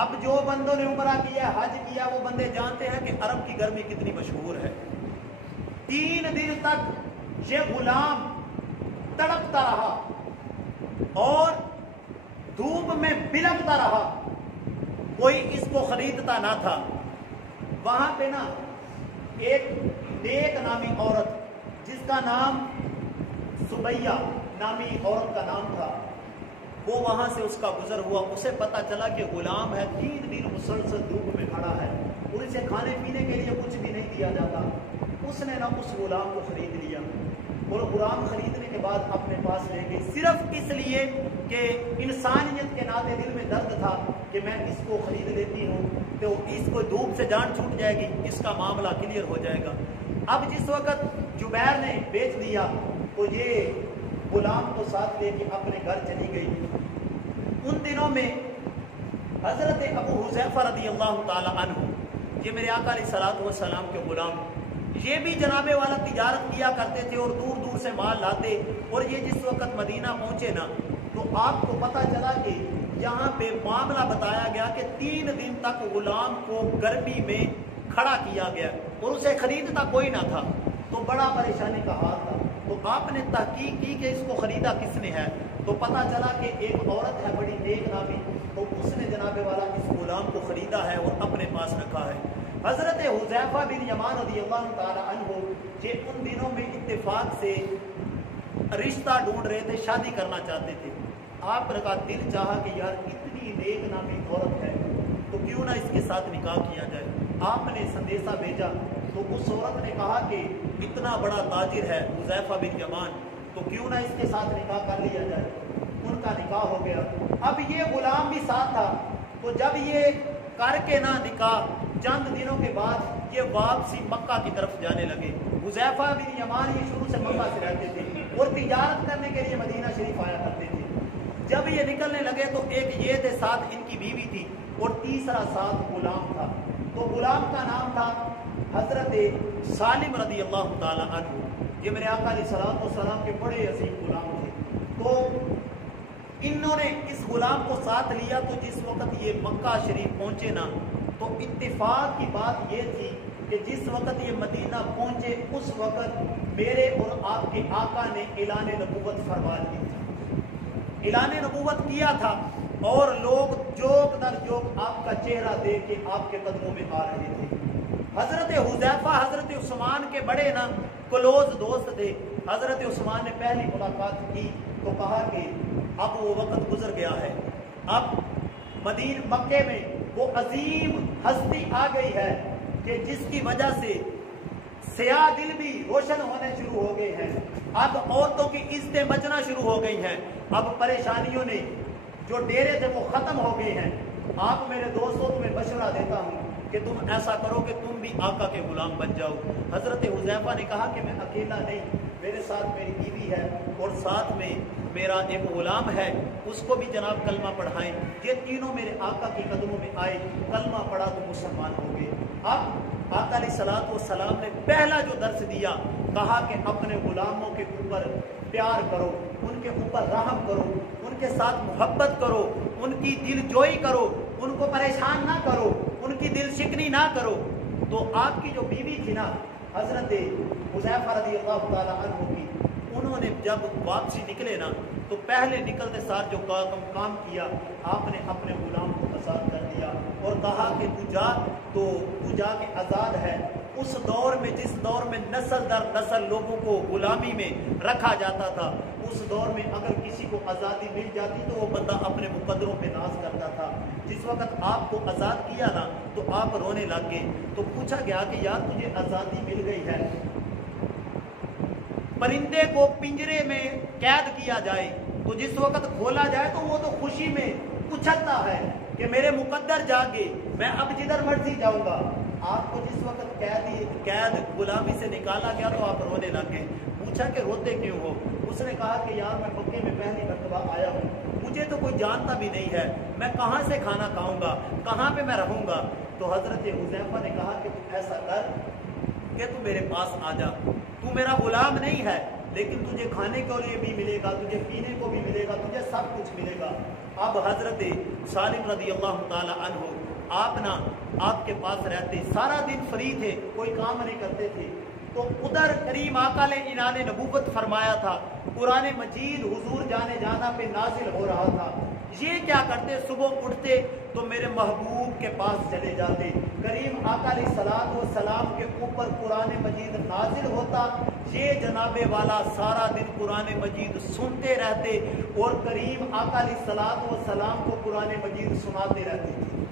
اب جو بندوں نے عمرہ کیا، حج کیا، وہ بندے جانتے ہیں کہ عرب کی گرمی کتنی مشہور ہے۔ 3 دن تک یہ غلام تڑپتا رہا اور دھوپ میں بلکتا رہا، کوئی اس کو خریدتا نہ تھا۔ وہاں پہ نا ایک نیک نامی عورت جس کا نام سبیہ نامی عورت کا نام تھا، وہ وہاں سے اس کا گزر ہوا، اسے پتا چلا کہ غلام ہے، 3 دن مسلسل دھوپ میں کھڑا ہے اور اسے کھانے پینے کے لیے کچھ بھی نہیں دیا جاتا۔ اس نے نا اس غلام کو خرید لیا اور غلام خریدنے کے بعد اپنے پاس لے گئی، صرف اس لیے کہ انسانیت کے ناطے دل میں درد تھا کہ میں اس کو خرید لیتی ہوں تو اس کو دھوپ سے جان چھوٹ جائے گی، اس کا معاملہ کلیئر ہو جائے گا۔ اب جس وقت جبیر نے بیچ دیا تو یہ غلام کو ساتھ لے کے اپنے گھر چلی گئی۔ ان دنوں میں حضرت ابو حذیفہ رضی اللہ تعالی عنہ، یہ میرے آقا علیہ الصلوۃ والسلام کے غلام، یہ بھی جناب والا تجارت کیا کرتے تھے اور دور دور سے مال لاتے، اور یہ جس وقت مدینہ پہنچے نا تو آپ کو پتہ چلا کہ یہاں پہ معاملہ بتایا گیا کہ 3 دن تک غلام کو گرمی میں کھڑا کیا گیا اور اسے خریدتا کوئی نہ تھا، تو بڑا پریشانی کا حال تھا۔ تو آپ نے تحقیق کی کہ اس کو خریدا کس نے ہے، تو پتہ چلا کہ ایک عورت ہے بڑی نیک نامی، تو اس نے جناب والا اس غلام کو خریدا ہے اور اپنے پاس رکھا ہے۔ حضرت حذیفہ بن یمان رضی اللہ تعالی عنہ یہ ان دنوں میں اتفاق سے رشتہ ڈھونڈ رہے تھے، شادی کرنا چاہتے تھے۔ آپ کا دل چاہا کہ یار اتنی نیک نامی عورت ہے تو کیوں نہ اس کے ساتھ نکاح کیا جائے۔ آپ نے سندیشہ بھیجا تو اس عورت نے کہا کہ اتنا بڑا تاجر ہے حذیفہ بن یمان، تو کیوں نہ اس کے ساتھ نکاح کر لیا جائے۔ ان کا نکاح ہو گیا۔ اب یہ غلام بھی ساتھ تھا، تو جب یہ کر کے نہ نکاح، چند دنوں کے بعد یہ واپسی مکہ کی طرف جانے لگے۔ حذیفہ بن یمان یہ شروع سے مکہ سے رہتے تھے اور تجارت کرنے کے لیے مدینہ شریف آیا کرتے تھے۔ جب یہ نکلنے لگے تو ایک یہ تھے، ساتھ ان کی بیوی تھی اور تیسرا ساتھ غلام تھا، تو غلام کا نام تھا حضرت سالم رضی اللہ تعالی عنہ۔ یہ میرے آقا علیہ الصلوۃ والسلام کے بڑے عظیم غلام تھے۔ تو انہوں نے اس غلام کو ساتھ لیا، تو جس وقت یہ مکہ شریف پہنچے نا تو اتفاق کی بات یہ تھی کہ جس وقت یہ مدینہ پہنچے اس وقت میرے اور آپ کے آقا نے اعلان نبوت فرما دی تھی، اعلان نبوت کیا تھا، اور لوگ جوک در جوک آپ کا چہرہ دیکھ کے آپ کے قدموں میں آ رہے تھے۔ حضرت حذیفہ حضرت عثمان کے بڑے نا کلوز دوست تھے۔ حضرت عثمان نے پہلی ملاقات کی تو کہا کہ اب وہ وقت گزر گیا ہے، اب مکے میں وہ عظیم ہستی آ گئی ہے کہ جس کی وجہ سے سیاہ دل بھی روشن ہونے شروع ہو گئے ہیں، اب عورتوں کی عزتیں بچنا شروع ہو گئی ہیں، اب پریشانیوں نے جو ڈیرے تھے وہ ختم ہو گئے ہیں۔ آپ میرے دوستوں تمہیں مشورہ دیتا ہوں کہ تم ایسا کرو کہ تم بھی آقا کے غلام بن جاؤ۔ حضرت حذیفہ نے کہا کہ میں اکیلا نہیں، میرے ساتھ میری بیوی ہے اور ساتھ میں میرا ایک غلام ہے، اس کو بھی جناب کلمہ پڑھائیں۔ یہ تینوں میرے آقا کے قدموں میں آئے، کلمہ پڑھا تو مسلمان ہو گئے۔ اب آقا علیہ الصلوۃ والسلام نے پہلا جو درس دیا، کہا کہ اپنے غلاموں کے اوپر پیار کرو، ان کے اوپر رحم کرو، ان کے ساتھ محبت کرو، ان کی دل جوئی کرو، ان کو پریشان نہ کرو، ان کی دل شکنی نہ کرو۔ تو آپ کی جو بیوی تھی نا حضرت حذیفہ رضی اللہ تعالیٰ عنہ کی، انہوں نے جب واپسی نکلے نا تو پہلے نکلتے ساتھ جو کام کیا، آپ نے اپنے غلام کو آزاد کر دیا اور کہا کہ تو جا کے آزاد ہے۔ اس دور میں جس دور میں نسل در نسل لوگوں کو غلامی میں رکھا جاتا تھا، اس دور میں اگر کسی کو آزادی مل جاتی تو وہ بندہ اپنے مقدروں پہ ناز کرتا تھا۔ جس وقت آپ کو آزاد کیا نا تو آپ رونے لگ گئے۔ تو پوچھا گیا کہ یار تجھے آزادی مل گئی ہے، پرندے کو پنجرے میں قید کیا جائے تو جس وقت کھولا جائے تو وہ تو خوشی میں اچھلتا ہے کہ میرے مقدر جاگے، میں اب جدھر مرضی جاؤں گا۔ آپ کو جس وقت قید غلامی سے نکالا گیا تو آپ رونے لگ گئے۔ پوچھا کہ روتے کیوں ہو؟ اس نے کہا کہ یار میں مکے میں پہلی مرتبہ آیا ہوں، مجھے تو کوئی جانتا بھی نہیں ہے، میں کہاں سے کھانا کھاؤں گا، کہاں پہ میں رہوں گا؟ تو حضرت حذیفہ نے کہا کہ ایسا کر کہ تو میرے پاس آ جا، تو میرا غلام نہیں ہے لیکن تجھے کھانے کے لیے بھی ملے گا، تجھے پینے کو بھی ملے گا، تجھے سب کچھ ملے گا۔ اب حضرت سالم رضی اللہ تعالی عنہ آپ کے پاس رہتے، سارا دن فری تھے، کوئی کام نہیں کرتے تھے۔ تو ادھر کریم آقا نے انعام نبوت فرمایا تھا، قرآن مجید حضور جانے جانا پہ نازل ہو رہا تھا۔ یہ کیا کرتے، صبح اٹھتے تو میرے محبوب کے پاس چلے جاتے، کریم آقا علیہ الصلوۃ والسلام کے اوپر قرآن مجید نازل ہوتا، یہ جناب والا سارا دن قرآن مجید سنتے رہتے اور کریم آقا علیہ الصلوۃ والسلام کو قرآن مجید سناتے رہتے تھے۔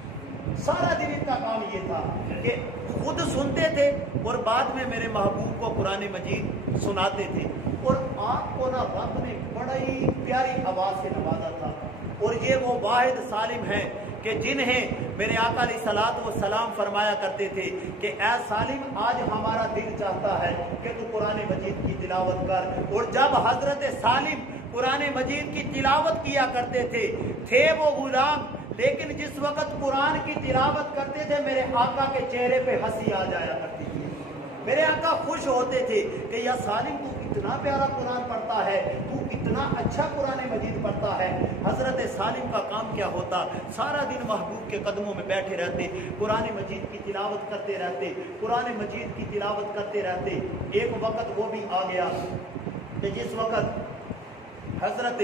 سارا دن ان کا کام یہ تھا کہ خود سنتے تھے اور بعد میں میرے محبوب کو قرآن مجید سناتے تھے۔ اور آپ کو نا رب نے بڑی پیاری آواز سے نوازا تھا، اور یہ وہ واحد سالم ہیں کہ جنہیں میرے آقا علیہ الصلوۃ والسلام فرمایا کرتے تھے کہ اے سالم آج ہمارا دل چاہتا ہے کہ تو قرآن مجید کی تلاوت کر۔ اور جب حضرت سالم قرآن مجید کی تلاوت کیا کرتے تھے وہ غلام، لیکن جس وقت قرآن کی تلاوت کرتے تھے میرے آقا کے چہرے پہ ہنسی آ جایا کرتی تھی۔ میرے آقا خوش ہوتے تھے کہ یا سالم تو اتنا پیارا قرآن پڑھتا ہے، تو اتنا اچھا قرآن مجید پڑھتا ہے۔ حضرت سالم کا کام کیا ہوتا، سارا دن محبوب کے قدموں میں بیٹھے رہتے، قرآن مجید کی تلاوت کرتے رہتے، قرآن مجید کی تلاوت کرتے رہتے۔ ایک وقت وہ بھی آ گیا کہ جس وقت حضرت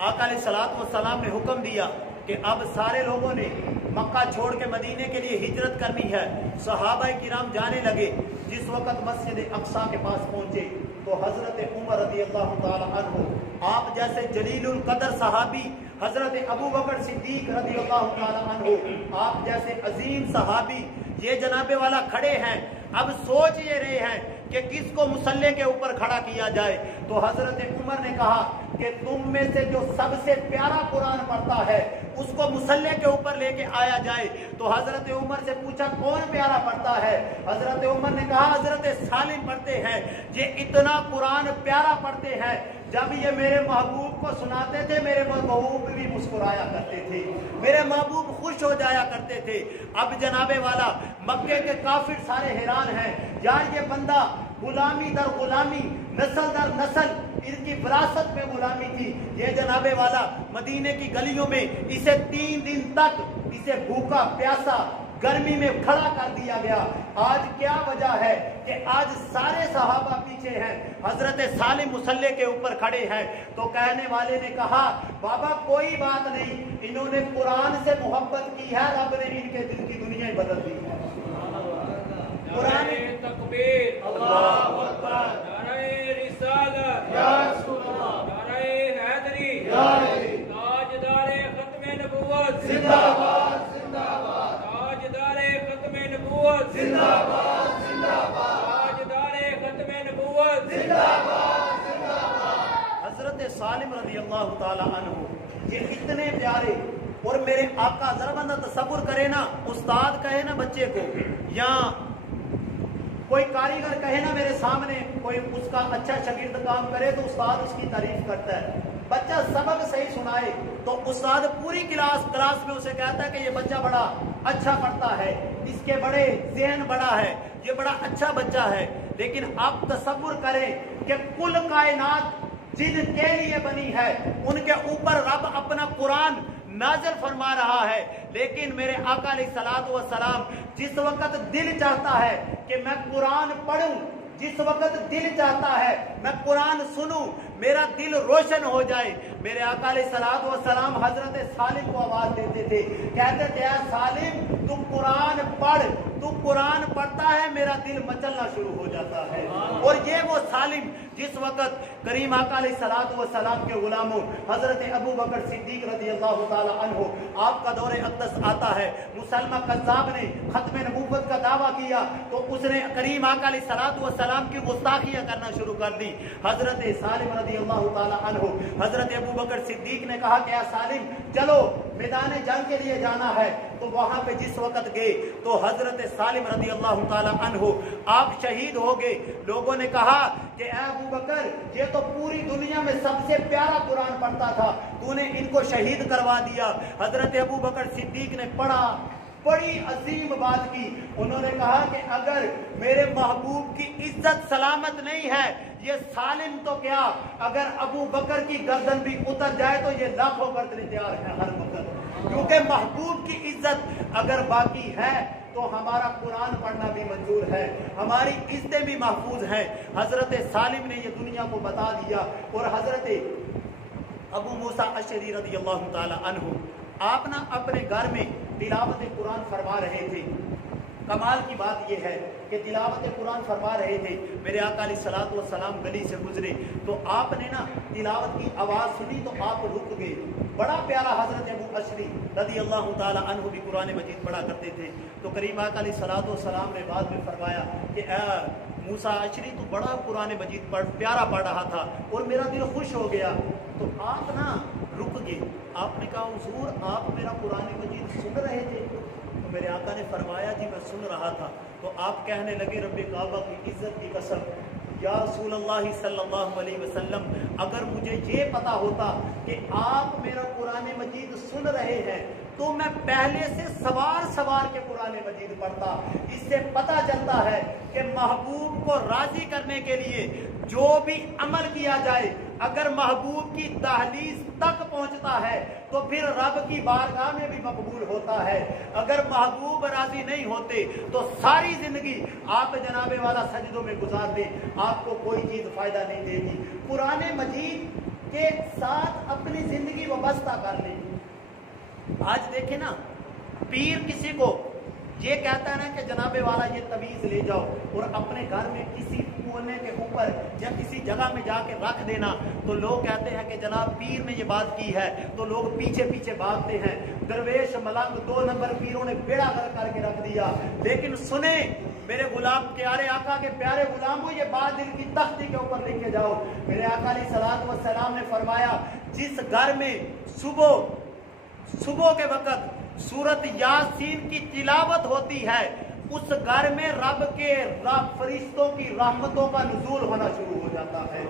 آقا علیہ الصلوۃ والسلام نے حکم دیا کہ اب سارے لوگوں نے مکہ چھوڑ کے مدینے کے لیے ہجرت کرنی ہے، صحابہ کرام جانے لگے۔ جس وقت مسجد اقصیٰ کے پاس پہنچے تو حضرت عمر رضی اللہ تعالی عنہ، آپ جیسے جلیل القدر صحابی حضرت ابو بکر صدیق رضی اللہ تعالی عنہ، آپ جیسے عظیم صحابی یہ جناب والا کھڑے ہیں۔ اب سوچ یہ رہے ہیں کہ کس کو مصلی کے اوپر کھڑا کیا جائے۔ تو حضرت عمر نے کہا کہ تم میں سے جو سب سے پیارا قرآن پڑھتا ہے اس کو مصلی کے اوپر لے کے آیا جائے۔ تو حضرت عمر سے پوچھا کون پیارا پڑھتا ہے؟ حضرت عمر نے کہا حضرت سالم پڑھتے ہیں، یہ اتنا قرآن پیارا پڑھتے ہیں، جب یہ میرے محبوب کو سناتے تھے میرے محبوب بھی مسکرایا کرتے تھے، میرے محبوب خوش ہو جایا کرتے تھے۔ اب جناب والا مکے کے کافر سارے حیران ہیں، یار یہ بندہ غلامی در غلامی، نسل در نسل ان کی وراثت میں غلامی تھی، یہ جناب والا مدینے کی گلیوں میں اسے 3 دن تک اسے بھوکا پیاسا گرمی میں کھڑا کر دیا گیا۔ آج کیا وجہ ہے کہ آج سارے صحابہ پیچھے ہیں، حضرت سالم مصلی کے اوپر کھڑے ہیں۔ تو کہنے والے نے کہا بابا کوئی بات نہیں، انہوں نے قرآن سے محبت کی ہے، رب نے ان کے دل کی دنیا بدل دی ہے۔ قرآن تکبیر، اللہ اکبر، نعرہ رسالت، یا رسول اللہ، نعرہ حیدری، یا علی، تاجدار ختم نبوت زندہ باد زندہ باد، تاجدار ختم نبوت زندہ باد زندہ باد، تاجدار ختم نبوت زندہ باد زندہ باد۔ حضرت سالم رضی اللہ تعالی عنہ یہ اتنے پیارے، اور میرے آقا ذرا بندہ تصور کرے نا، استاد کہے نا بچے کو، یا کوئی کاریگر کہے نا میرے سامنے کوئی اس کا اچھا شاگرد کام کرے تو استاد اس کی تعریف کرتا ہے، بچہ سبق صحیح سنائے تو استاد پوری کلاس میں اسے کہتا ہے کہ یہ بچہ بڑا اچھا پڑھتا ہے، اس کے بڑے ذہن بڑا ہے، یہ بڑا اچھا بچہ ہے۔ لیکن آپ تصور کریں کہ کل کائنات جن کے لیے بنی ہے ان کے اوپر رب اپنا قرآن नाज़िल फरमा रहा है। लेकिन मेरे आका अलैहिस्सलातु वस्सलाम जिस वक्त दिल चाहता है कि मैं कुरान पढ़ूं, जिस वक्त दिल चाहता है मैं कुरान सुनूं, मेरा दिल रोशन हो जाए, मेरे आका अलैहिस्सलातु वस्सलाम हजरत सालिम को आवाज देते थे, कहते थे यार सालिम तू कुरान पढ़, तू कुरान पढ़ता है मेरा दिल मचलना शुरू हो जाता है। और ये वो सालिम जिस वक्त करीम आका अलैहिस्सलातु वस्सलाम के गुलामों हजरत अबू बकर सिद्दीक रज़ियल्लाहु ताला अन्हु आपका दौरे अक़दस आता है, मुसलमा कज़्ज़ाब ने खत्म नबूवत का दावा किया तो उसने करीम आका अलैहिस्सलातु वस्सलाम की गुस्ताखियां करना शुरू कर दी। हजरत सालिम रज़ियल्लाहु ताला अन्हु हजरत अबू बकर सिद्दीक ने कहा कि या सालिम चलो मैदान जंग के लिए जाना है। तो वहां पे जिस वक्त गए तो हजरत सालिम रज़ियल्लाहु ताला अन्हु आप शहीद हो गए। लोगों ने कहा कि ए अबू बकर ये तो पूरी दुनिया में सबसे प्यारा कुरान पढ़ता था, तूने इनको शहीद करवा दिया। हजरत अबू बकर सिद्दीक ने पढ़ा, बड़ी अजीम बात की। उन्होंने कहा कि अगर मेरे महबूब की इज्जत सलामत नहीं है, ये सालिम तो क्या अगर अबू बकर की गर्दन भी उतर जाए तो ये लाखों गर्दनें तैयार है हर वक्त, क्योंकि महबूब की इज्जत अगर बाकी है तो हमारा कुरान पढ़ना भी मंजूर है, हमारी इज्जतें भी महफूज हैं। हजरत सालिम ने ये दुनिया को बता दिया। और हजरत अबू मूसा अशरी रज़ियल्लाहु ताला अन्हु आप ना अपने घर में तिलावत कुरान फरमा रहे थे। कमाल की बात यह है कि तिलावत कुरान फरमा रहे थे, मेरे आका अलैहिस्सलातु वस्सलाम गली से गुजरे तो आपने ना तिलावत की आवाज़ सुनी तो आप रुक गए। बड़ा प्यारा हजरत अबू अशरी रज़ियल्लाहु ताला अन्हु भी कुरान मजीद पढ़ा करते थे। तो करीम आका अलैहिस्सलातु वस्सलाम ने बाद में फरमाया कि मूसा अशरी तो बड़ा कुरान मजीद प्यारा पढ़ रहा था और मेरा दिल खुश हो गया। तो आप ना रुक गए, आपने कहा हुजूर आप मेरा कुरान मजीद सुन रहे थे? तो मेरे आका ने फरमाया जी मैं सुन रहा था। तो आप कहने लगे रब्बे काबा की इज्जत की कसम या रसूल अल्लाह सल्लल्लाहु अलैहि वसल्लम, अगर मुझे ये पता होता कि आप मेरा कुरान मजीद सुन रहे हैं तो मैं पहले से सवार के कुरान मजीद पढ़ता। इससे पता चलता है कि महबूब को राजी करने के लिए जो भी अमल किया जाए अगर महबूब की दहलीज तक पहुंचता है तो फिर रब की बारगाह में भी मकबूल होता है। अगर महबूब राजी नहीं होते तो सारी जिंदगी आप जनाबे वाला सजदों में गुजार दें, आपको कोई चीज फायदा नहीं देगी। कुरान मजीद के साथ अपनी जिंदगी वाबस्ता कर लें। आज देखे ना पीर किसी को ये कहता है ना कि जनाबे वाला ये तवीज ले जाओ और अपने घर में किसी कोने के ऊपर या किसी जगह में जाके रख देना, तो लोग कहते हैं कि जनाब पीर ने ये बात की है, तो लोग पीछे पीछे भागते हैं। दरवेश मलंग 2 नंबर पीरों ने बेड़ा गर्क करके रख दिया। लेकिन सुने मेरे गुलाम प्यारे आका के प्यारे गुलामों, ये बात दिल की तख्ती के ऊपर लिख के जाओ। मेरे आका अलैहिस्सलातु वस्सलाम ने फरमाया जिस घर में सुबह के वक्त सूरत यासीन की तिलावत होती है उस घर में रब के फरिश्तों की रहमतों का नुज़ूल होना शुरू हो जाता है।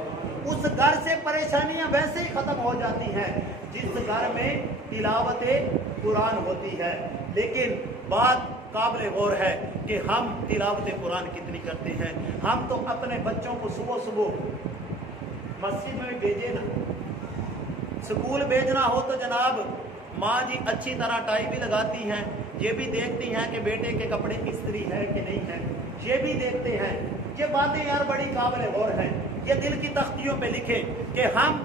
उस घर से परेशानियां वैसे ही खत्म हो जाती हैं जिस घर में तिलावत कुरान होती है। लेकिन बात काबिल गौर है कि हम तिलावत कुरान कितनी करते हैं। हम तो अपने बच्चों को सुबह सुबह मस्जिद में भेजे ना, स्कूल भेजना हो तो जनाब माँ जी अच्छी तरह टाई भी लगाती हैं, ये भी देखती हैं कि बेटे के कपड़े इस्त्री है कि नहीं है, ये भी देखते हैं। ये बातें यार बड़ी काबिल गौर हैं। ये दिल की तख्तियों पे लिखें कि हम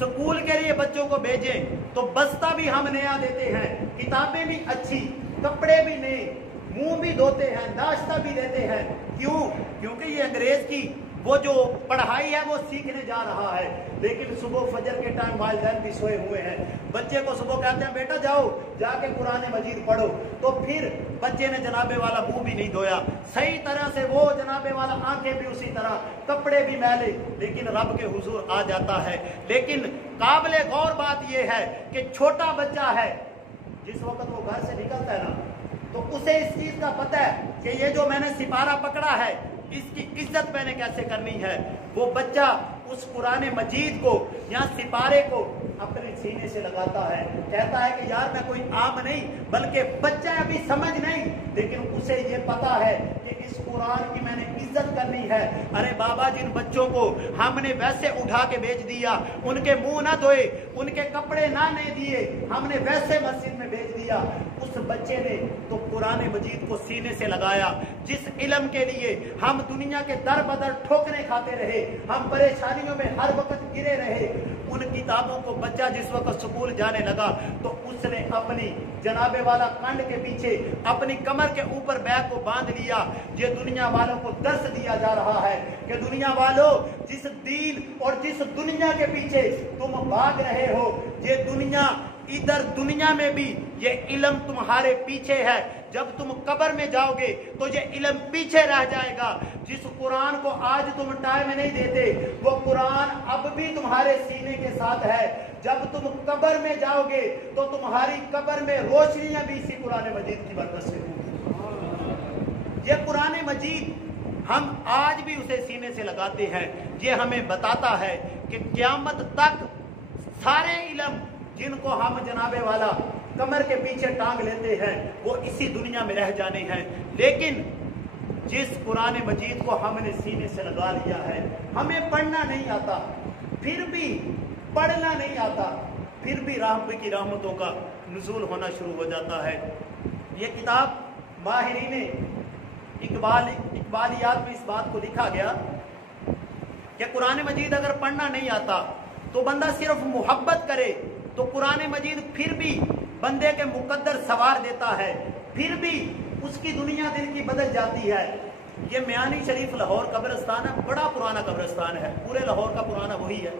स्कूल के लिए बच्चों को भेजें तो बस्ता भी हम नया देते हैं, किताबें भी अच्छी, कपड़े भी नए, मुंह भी धोते हैं, नाश्ता भी देते हैं। क्यों? क्योंकि ये अंग्रेज की वो जो पढ़ाई है वो सीखने जा रहा है। लेकिन सुबह फजर के टाइम वालिदैन भी सोए हुए हैं, बच्चे को सुबह कहते हैं बेटा जाओ जाके कुरान मजीद पढ़ो, तो फिर बच्चे ने जनाबे वाला मुंह भी नहीं धोया सही तरह से, वो जनाबे वाला आंखें भी उसी तरह, कपड़े भी मैले, लेकिन रब के हुजूर आ जाता है। लेकिन काबिले गौर बात यह है कि छोटा बच्चा है, जिस वक्त वो घर से निकलता है ना तो उसे इस चीज का पता है कि ये जो मैंने सिपारा पकड़ा है इसकी इज्जत मैंने कैसे करनी है। वो बच्चा اس قرآن مجید کو یا سپارے کو اپنے سینے سے لگاتا ہے، کہتا ہے کہ یار میں کوئی عام نہیں بلکہ بچہ ابھی سمجھ نہیں، لیکن اسے یہ پتا ہے کہ اس قرآن کی میں نے عزت کرنی ہے۔ ارے بابا جن بچوں کو ہم نے ویسے اٹھا کے بیچ دیا، ان کے منہ نہ دھوئے، ان کے کپڑے نہ دیے، ہم نے ویسے مسجد میں بھیج دیا، اس بچے نے تو قرآن مجید کو سینے سے لگایا۔ جس علم کے لیے ہم دنیا کے در بدر ٹھوکریں کھاتے رہے، ہم پریشانیوں میں ہر وقت گرے رہے، ان کتابوں کو بچہ جس وقت سکول جانے لگا تو اس نے اپنی جناب والا کنڈ کے پیچھے اپنی کمر کے اوپر بیگ کو باندھ لیا۔ یہ دنیا والوں کو درس دیا جا رہا ہے کہ دنیا والوں، جس دین اور جس دنیا کے پیچھے تم بھاگ رہے ہو، یہ دنیا ادھر دنیا میں بھی یہ علم تمہارے پیچھے ہے، جب تم قبر میں جاؤ گے تو یہ علم پیچھے رہ جائے گا۔ جس قرآن کو آج تم ٹائم نہیں دیتے وہ قرآن اب بھی تمہارے سینے کے ساتھ ہے، جب تم قبر میں جاؤ گے تو تمہاری قبر میں روشنیاں بھی اسی قرآن مجید کی برکت سے ہوں۔ یہ قرآن مجید ہم آج بھی اسے سینے سے لگاتے ہیں، یہ ہمیں بتاتا ہے کہ قیامت تک سارے علم جن کو ہم جناب والا کمر کے پیچھے ٹانگ لیتے ہیں وہ اسی دنیا میں رہ جانے ہیں، لیکن جس قرآن مجید کو ہم نے سینے سے لگا لیا ہے، ہمیں پڑھنا نہیں آتا، پھر بھی پڑھنا نہیں آتا، پھر بھی رب کی رحمتوں کا نزول ہونا شروع ہو جاتا ہے۔ یہ کتاب ماہرین اقبالیات میں اس بات کو لکھا گیا کہ قرآن مجید اگر پڑھنا نہیں آتا تو بندہ صرف محبت کرے تو قرآن مجید پھر بھی بندے کے مقدر سوار دیتا ہے، پھر بھی اس کی دنیا دل کی بدل جاتی ہے۔ یہ میانی شریف لاہور قبرستان ہے، بڑا پرانا قبرستان ہے، پورے لاہور کا پرانا وہی ہے،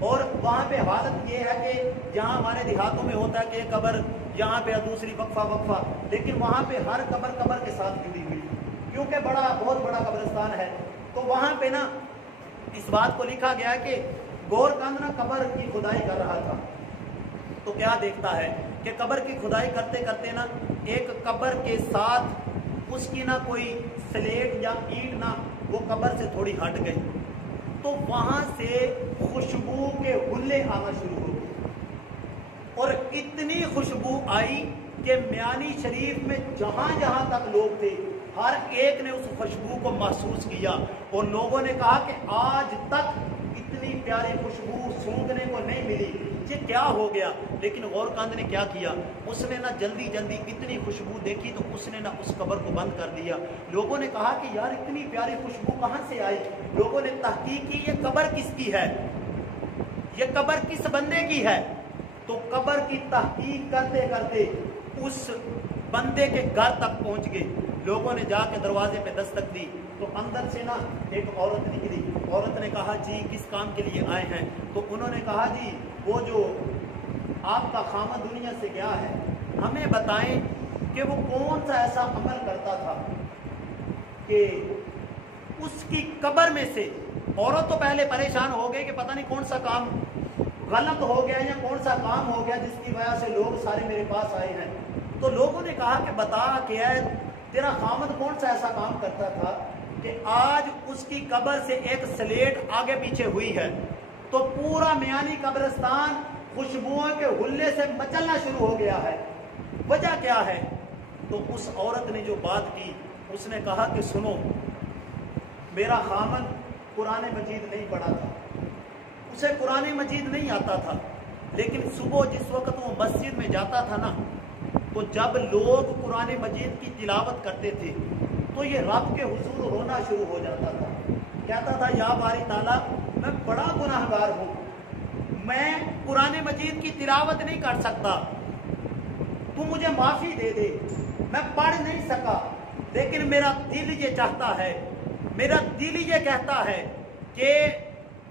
اور وہاں پہ حالت یہ ہے کہ جہاں ہمارے دیہاتوں میں ہوتا ہے کہ ایک قبر یہاں پہ دوسری وقفہ، لیکن وہاں پہ ہر قبر کے ساتھ جڑی ہوئی، کیونکہ بہت بڑا قبرستان ہے۔ تو وہاں پہ نا اس بات کو لکھا گیا کہ گور کند نا قبر کی کھدائی کر رہا تھا، تو کیا دیکھتا ہے کہ قبر کی کھدائی کرتے کرتے نا ایک قبر کے ساتھ اس کی نہ کوئی سلیٹ یا اینٹ نہ وہ قبر سے تھوڑی ہٹ گئی، تو وہاں سے خوشبو کے حلے آنا شروع ہو گئے، اور اتنی خوشبو آئی کہ میانی شریف میں جہاں جہاں تک لوگ تھے ہر ایک نے اس خوشبو کو محسوس کیا، اور لوگوں نے کہا کہ آج تک اتنی پیاری خوشبو سونگنے کو نہیں ملی، یہ کیا ہو گیا؟ لیکن غور کند نے کیا کیا، اس نے نا جلدی اتنی خوشبو دیکھی تو اس نے نا اس قبر کو بند کر دیا۔ لوگوں نے کہا کہ یار اتنی پیاری خوشبو کہاں سے آئی؟ لوگوں نے تحقیق کی یہ قبر کس کی ہے، یہ قبر کس بندے کی ہے؟ تو قبر کی تحقیق کرتے کرتے اس بندے کے گھر تک پہنچ گئے۔ لوگوں نے جا کے دروازے پہ دستک دی تو اندر سے نا ایک عورت نکلی۔ عورت نے کہا جی کس کام کے لیے آئے ہیں؟ تو انہوں نے کہا جی وہ جو آپ کا خامد دنیا سے گیا ہے، ہمیں بتائیں کہ وہ کون سا ایسا عمل کرتا تھا کہ اس کی قبر میں سے۔ عورت تو پہلے پریشان ہو گئی کہ پتہ نہیں کون سا کام غلط ہو گیا یا کون سا کام ہو گیا جس کی وجہ سے لوگ سارے میرے پاس آئے ہیں۔ تو لوگوں نے کہا کہ بتا کہ تیرا خامد کون سا ایسا کام کرتا تھا کہ آج اس کی قبر سے ایک سلیٹ آگے پیچھے ہوئی ہے، تو پورا میانی قبرستان خوشبوؤں کے حلے سے مچلنا شروع ہو گیا ہے، وجہ کیا ہے؟ تو اس عورت نے جو بات کی، اس نے کہا کہ سنو، میرا خامد قرآن مجید نہیں پڑھا تھا، اسے قرآن مجید نہیں آتا تھا، لیکن صبح جس وقت وہ مسجد میں جاتا تھا نا، تو جب لوگ قرآن مجید کی تلاوت کرتے تھے تو یہ رب کے حضور رونا شروع ہو جاتا تھا، کہتا تھا یا باری تعالیٰ میں بڑا گناہ گار ہوں، میں قرآن مجید کی تلاوت نہیں کر سکتا، تو مجھے معافی دے دے، میں پڑھ نہیں سکا، لیکن میرا دل یہ چاہتا ہے، میرا دل یہ کہتا ہے کہ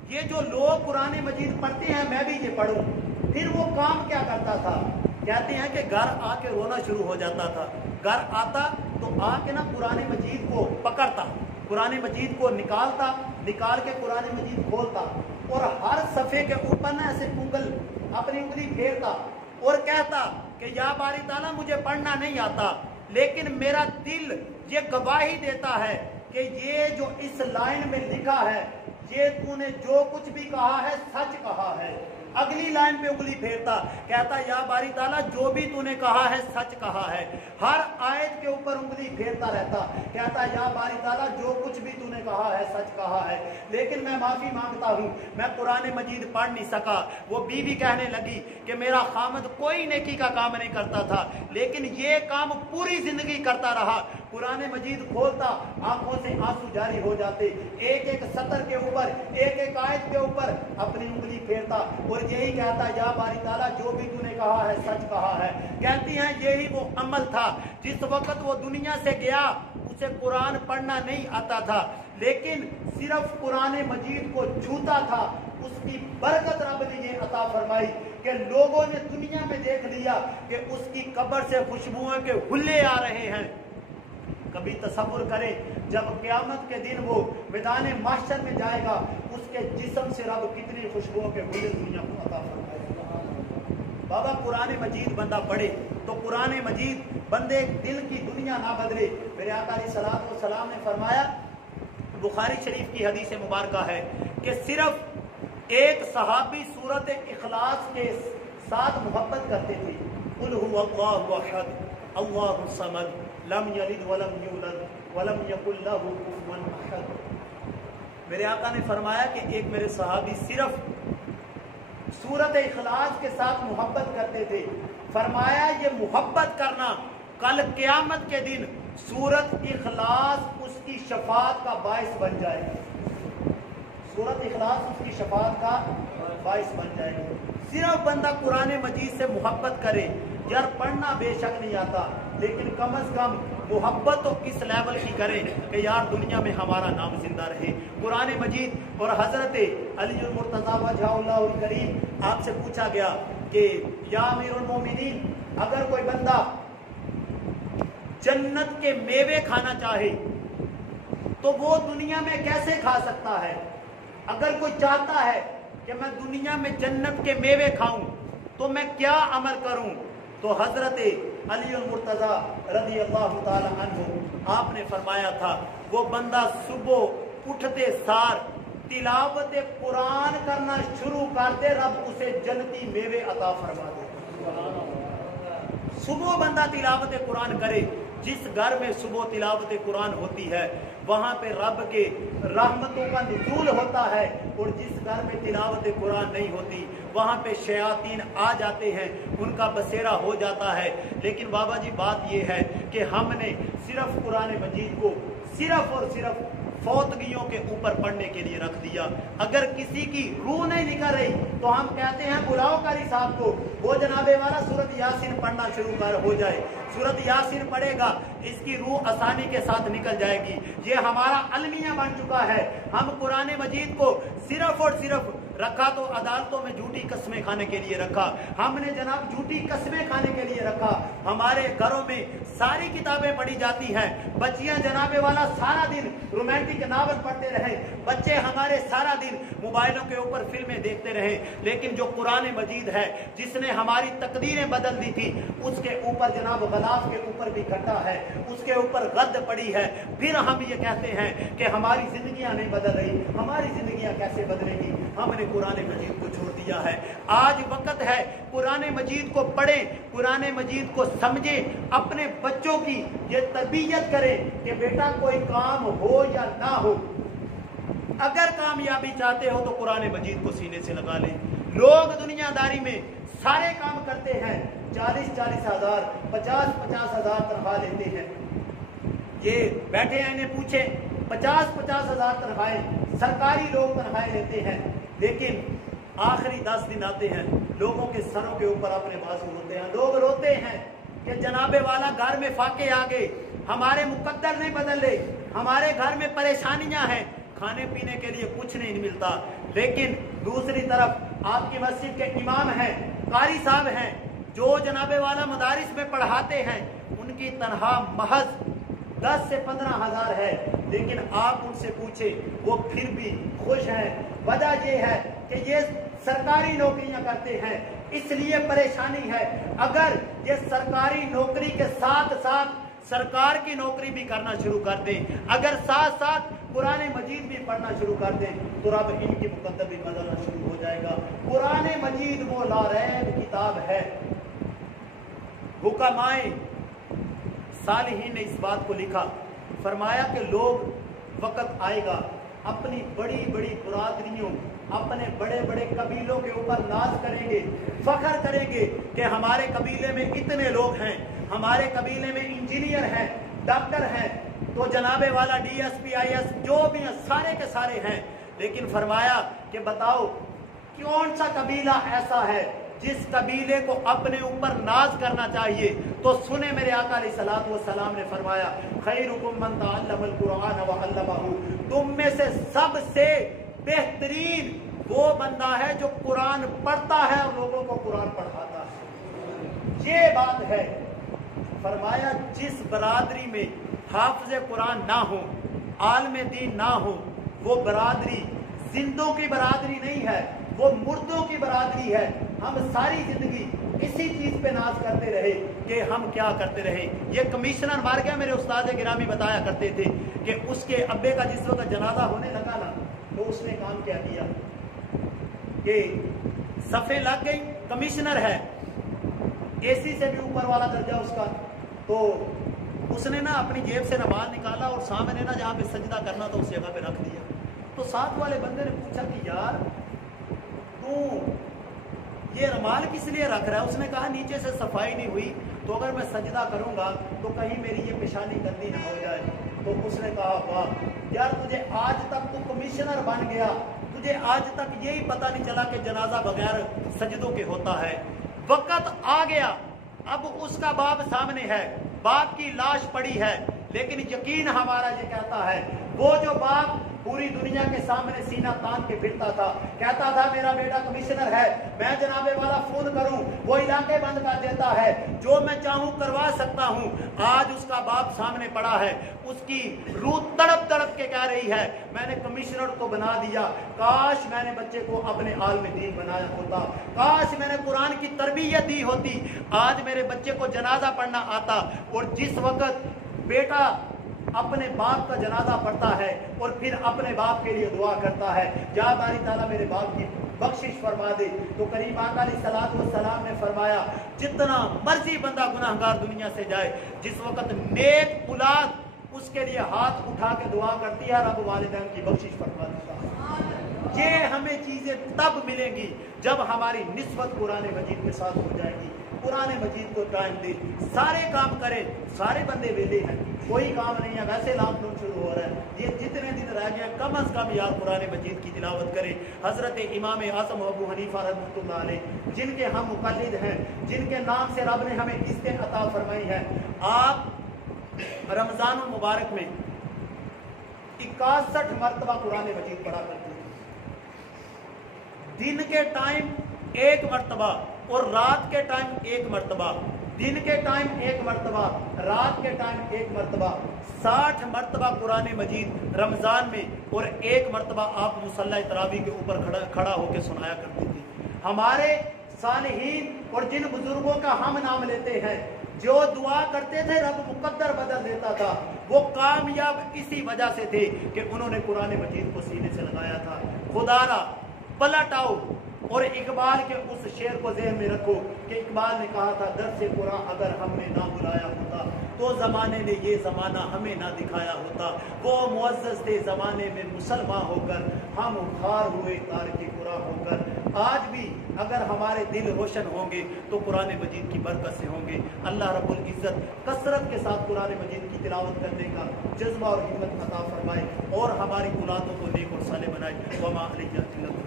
یہ جو لوگ قرآن مجید پڑھتے ہیں میں بھی یہ پڑھوں۔ پھر وہ کام کیا کرتا تھا؟ کہتے ہیں کہ گھر آ کے رونا شروع ہو جاتا تھا، گھر آتا تو آ کے نا قرآن مجید کو پکڑتا، قرآن مجید کو نکالتا، نکال کے قرآن مجید کھولتا، اور ہر صفحے کے اوپر نا ایسے اپنی انگلی پھیرتا اور کہتا کہ یا باری تعالیٰ مجھے پڑھنا نہیں آتا، لیکن میرا دل یہ گواہی دیتا ہے کہ یہ جو اس لائن میں لکھا ہے یہ तूने जो कुछ भी कहा है सच कहा है। अगली लाइन पे उंगली फेरता, कहता या बारी ताला जो भी तूने कहा है सच कहा है। हर आयत के ऊपर उंगली फेरता रहता, कहता या बारी ताला जो कुछ भी तूने कहा है सच कहा है। लेकिन मैं माफी मांगता हूँ, मैं कुरान मजीद पढ़ नहीं सका। वो बीवी कहने लगी कि मेरा खामद कोई नेकी का काम नहीं करता था, लेकिन ये काम पूरी जिंदगी करता रहा। कुरान मजीद खोलता, आंखों से आंसू जारी हो जाते, एक एक सतर के ऊपर, एक एक आयत के ऊपर अपनी उंगली फेरता और यही कहता या बारी ताला जो भी तूने कहा है सच कहा है। कहती हैं यही वो अमल था। जिस वक्त वो दुनिया से गया उसे कुरान पढ़ना नहीं आता था, लेकिन सिर्फ कुरान मजीद को छूता था। उसकी बरकत रब ने ये अता फरमाई कि लोगों ने दुनिया में देख लिया कि उसकी कब्र से खुशबुओं के हुल्ले आ रहे हैं। कभी तसव्वुर करें जब क़यामत के दिन वो मैदान महशर में जाएगा, उसके जिस्म से रब कितनी खुशबुओं के हुल्ले दुनिया को अता फरमाएगा। बाबा कुरान मजीद बंदा पढ़े तो कुरान मजीद बंदे दिल की दुनिया ना बदले। मेरे आका अलैहिस्सलातु वस्सलाम ने फरमाया, बुखारी शरीफ की हदीस मुबारका है कि सिर्फ एक सहाबी सूरत इखलास के साथ मोहब्बत करते थे। कुल हुवल्लाहु अहद अल्लाहु समद लम यलिद वलम यूलद वलम यकुल लहू कुफुवन अहद। मेरे आका ने फरमाया कि एक मेरे सहाबी सिर्फ सूरत इखलास के साथ मोहब्बत करते थे। फरमाया ये मोहब्बत करना कल क़यामत के दिन सूरत इखलास उसकी शफाअत का बाइस बन जाएगी। सूरत इखलास उसकी शफाअत का बाइस बन जाएगी। सिर्फ बंदा कुरान मजीद से मोहब्बत करे। यार पढ़ना बेशक नहीं आता, लेकिन कम अज कम मोहब्बत तो इस लेवल की करें कि यार दुनिया में हमारा नाम जिंदा रहे। कुरान मजीद और हजरत अली मुर्तज़ा वजहुल्लाहुल करीम आपसे पूछा गया कि या अमीरुल मोमिनीन, अगर कोई बंदा जन्नत के मेवे खाना चाहे तो वो दुनिया में कैसे खा सकता है? अगर कोई चाहता है कि मैं दुनिया में जन्नत के मेवे खाऊं तो मैं क्या अमल करूं? तो हजरत अली मुर्तज़ा रज़ियल्लाहु ताला अन्हु आपने फरमाया था, वो बंदा सुबह उठते सार तिलावत कुरान करना शुरू कर दे, रब उसे जन्नती मेवे अता फरमा दे। सुबह बंदा तिलावत कुरान करे। जिस घर में सुबह तिलावत कुरान होती है वहां पे रब के रहमतों का नुज़ूल होता है, और जिस घर में तिलावत कुरान नहीं होती वहां पे शयातीन आ जाते हैं, उनका बसेरा हो जाता है। लेकिन बाबा जी बात यह है कि हमने सिर्फ कुरान मजीद को सिर्फ और सिर्फ फौतगियों के ऊपर पढ़ने के लिए रख दिया। अगर किसी की रूह नहीं निकल रही तो हम कहते हैं बुलाओ कारी साहब को, वो जनाबे वाला सूरत यासीन पढ़ना शुरू कर हो जाए। सूरत यासीन पढ़ेगा, इसकी रूह आसानी के साथ निकल जाएगी। ये हमारा अलमिया बन चुका है। हम कुरान मजीद को सिर्फ और सिर्फ रखा तो अदालतों में झूठी कस्में खाने के लिए रखा। हमने जनाब झूठी कस्में खाने के लिए रखा। हमारे घरों में सारी किताबें पढ़ी जाती हैं। बच्चियां जनाबे वाला सारा दिन रोमांटिक नावल पढ़ते रहे, बच्चे हमारे सारा दिन मोबाइलों के ऊपर फिल्में देखते रहे। लेकिन जो कुरान मजीद है जिसने हमारी तकदीरें बदल दी थी, उसके ऊपर जनाब गलाफ के ऊपर भी घटा है, उसके ऊपर गद्द पड़ी है। फिर हम ये कहते हैं कि हमारी जिंदगियां नहीं बदल रही। हमारी जिंदगियां कैसे बदलेंगी? हमने कुरान मजीद को छोड़ दिया है। आज वक्त है कुरान मजीद को पढ़ें, कुरान मजीद को समझें, अपने बच्चों की ये तरबियत करें कि बेटा कोई काम हो या ना हो, अगर कामयाबी चाहते हो तो कुरान मजीद को सीने से लगा लें। लोग दुनियादारी में सारे काम करते हैं, 40-40 हजार 50-50 हजार तनख्वाह लेते हैं। ये बैठे हैं, इन्हें पूछे 50-50 हजार तनख्वाहें सरकारी लोग तनख्वाहें लेते हैं, लेकिन आखिरी 10 दिन आते हैं, लोगों के सरों के ऊपर अपने बाजू होते हैं। लोग रोते हैं कि जनाबे वाला घर में फाके आ गए, हमारे मुकद्दर नहीं बदल रहे, हमारे घर में परेशानियां हैं, खाने पीने के लिए कुछ नहीं मिलता। लेकिन दूसरी तरफ आपकी मस्जिद के इमाम हैं, कारी साहब हैं, जो जनाबे वाला मदारिस में पढ़ाते हैं, उनकी तनख्वाह महज 10 से 15 हजार है। लेकिन आप उनसे पूछे, वो फिर भी खुश हैं। वजह यह है कि ये सरकारी नौकरियां करते हैं, इसलिए परेशानी है। अगर ये सरकारी नौकरी के साथ साथ सरकार की नौकरी भी करना शुरू कर दें, अगर साथ साथ कुरान मजीद भी पढ़ना शुरू कर दें, तो रब इनकी मुकद्दर भी बदलना शुरू हो जाएगा। कुरान मजीद वो लारैब किताब है। हुक्माए सालिहीन ने इस बात को लिखा, फरमाया कि लोग वक़्त आएगा अपनी बड़ी बड़ी बरादरियों, अपने बड़े बड़े कबीलों के ऊपर नाज करेंगे, फख्र करेंगे कि हमारे कबीले में इतने लोग हैं, हमारे कबीले में इंजीनियर हैं, डॉक्टर हैं, तो जनाबे वाला DSP IS जो भी हैं सारे के सारे हैं। लेकिन फरमाया कि बताओ कौन सा कबीला ऐसा है जिस कबीले को अपने ऊपर नाज करना चाहिए? तो सुने मेरे आका अलैहिस्सलातु वस्सलाम ने फरमाया, खैरुकुम मन तअल्लमल कुरान व अल्लमहु, तुम में से सबसे बेहतरीन वो बंदा है जो कुरान पढ़ता है और लोगों को कुरान पढ़ाता है। ये बात है। फरमाया जिस बरादरी में हाफिज़ कुरान ना हो, आलिम दीन ना हो, वो बरादरी जिंदों की बरादरी नहीं है, वो मुर्दों की बरादरी है। हम सारी जिंदगी इसी चीज पे नाज करते रहे कि हम क्या करते रहे। ये कमिश्नर मार गया, मेरे उस्ताद गिरामी बताया करते थे कि उसके अब्बे का जिस वक्त जनाजा होने लगा ना, तो उसने काम क्या किया कि सफ़े लग गई, कमिश्नर है, AC से भी ऊपर वाला दर्जा उसका, तो उसने ना अपनी जेब से नमाज निकाला और सामने ना जहाँ पे सजदा करना था उस जगह पे रख दिया। तो साथ वाले बंदे ने पूछा कि यार तू ये रुमाल किस लिए रख रहा है? उसने कहा नीचे से सफाई नहीं हुई, तो अगर मैं सजदा करूंगा तो कहीं मेरी ये पेशानी गंदी ना हो जाए। तो उसने कहा वाह यार, तुझे आज तक तू कमिश्नर बन गया, तुझे आज तक यही पता नहीं चला कि जनाजा बगैर सजदों के होता है। वक्त आ गया, अब उसका बाप सामने है, बाप की लाश पड़ी है, लेकिन यकीन हमारा ये कहता है वो जो बाप पूरी दुनिया के सामने सीना तान के फिरता था, कहता था मेरा बेटा कमिश्नर है, मैं जनाबे वाला फोन करूं वो इलाके बंद कर देता है, जो मैं चाहूं करवा सकता हूं। आज उसका बाप सामने पड़ा है, उसकी रूह तड़प तड़प के कह रही है मैंने कमिश्नर तो बना दिया, काश मैंने बच्चे को अपने आलिम दीन बनाया होता, काश मैंने कुरान की तरबियत दी होती, आज मेरे बच्चे को जनाजा पढ़ना आता। और जिस वक्त बेटा अपने बाप का जनाजा पढ़ता है और फिर अपने बाप के लिए दुआ करता है, या बारी ताला मेरे बाप की बख्शिश फरमा दे, तो करीम आका अलैहिस्सलातु वस्सलाम ने फरमाया जितना मर्जी बंदा गुनाहगार दुनिया से जाए, जिस वक्त नेक औलाद उसके लिए हाथ उठा के दुआ करती है, रब वालिदैन की बख्शिश फरमा देता है। ये हमें चीजें तब मिलेंगी जब हमारी निस्बत कुरान मजीद के साथ हो जाएगी। कुरान मजीद को टाइम दे, सारे काम करें, सारे बंदे वेले हैं, कोई काम नहीं है, वैसे लॉकडाउन शुरू हो रहा है, ये जितने दिन रह गए कम अज कम यार कुरान मजीद की तिलावत करें। हजरत इमाम आज़म अबू हनीफा रहमतुल्लाह अलैह, जिनके हम मुक़ल्लिद हैं, जिनके नाम से रब ने हमें इज़्ज़त अता फरमाई है, आप रमज़ान मुबारक में 61 मरतबा कुरान मजीद पढ़ा करते हैं। दिन के टाइम 1 मरतबा और रात के टाइम 1 मरतबा, दिन के टाइम 1 मरतबा, रात के टाइम 1 मरतबा, 60 मरतबा कुरान मजीद रमजान में, और 1 मरतबा आप मुसल्ला तरावी के ऊपर खड़ा होकर सुनाया करते थे। हमारे सालिहीन और जिन बुजुर्गों का हम नाम लेते हैं, जो दुआ करते थे रब मुकद्दर बदल देता था, वो कामयाब इसी वजह से थे कि उन्होंने कुरान मजीद को सीने से लगाया था। खुदारा पलट आओ और इकबाल के उस शेर को ज़हन में रखो कि इकबाल ने कहा था दर्से कुरान अगर हमने ना बुलाया होता तो ज़माने ने ये ज़माना हमें ना दिखाया होता। वो मुअज़्ज़ज़ थे ज़माने में मुसलमान होकर, हम खार हुए तारिक कुरान होकर। आज भी अगर हमारे दिल रोशन होंगे तो कुरान मजीद की बरकत से होंगे। अल्लाह रब्बुल इज़्ज़त कसरत के साथ कुरान मजीद की तिलावत करने का जज्बा और हिम्मत अता फरमाए और हमारी औलादों को नेक और साले बनाए। वमा अलैना इल्ला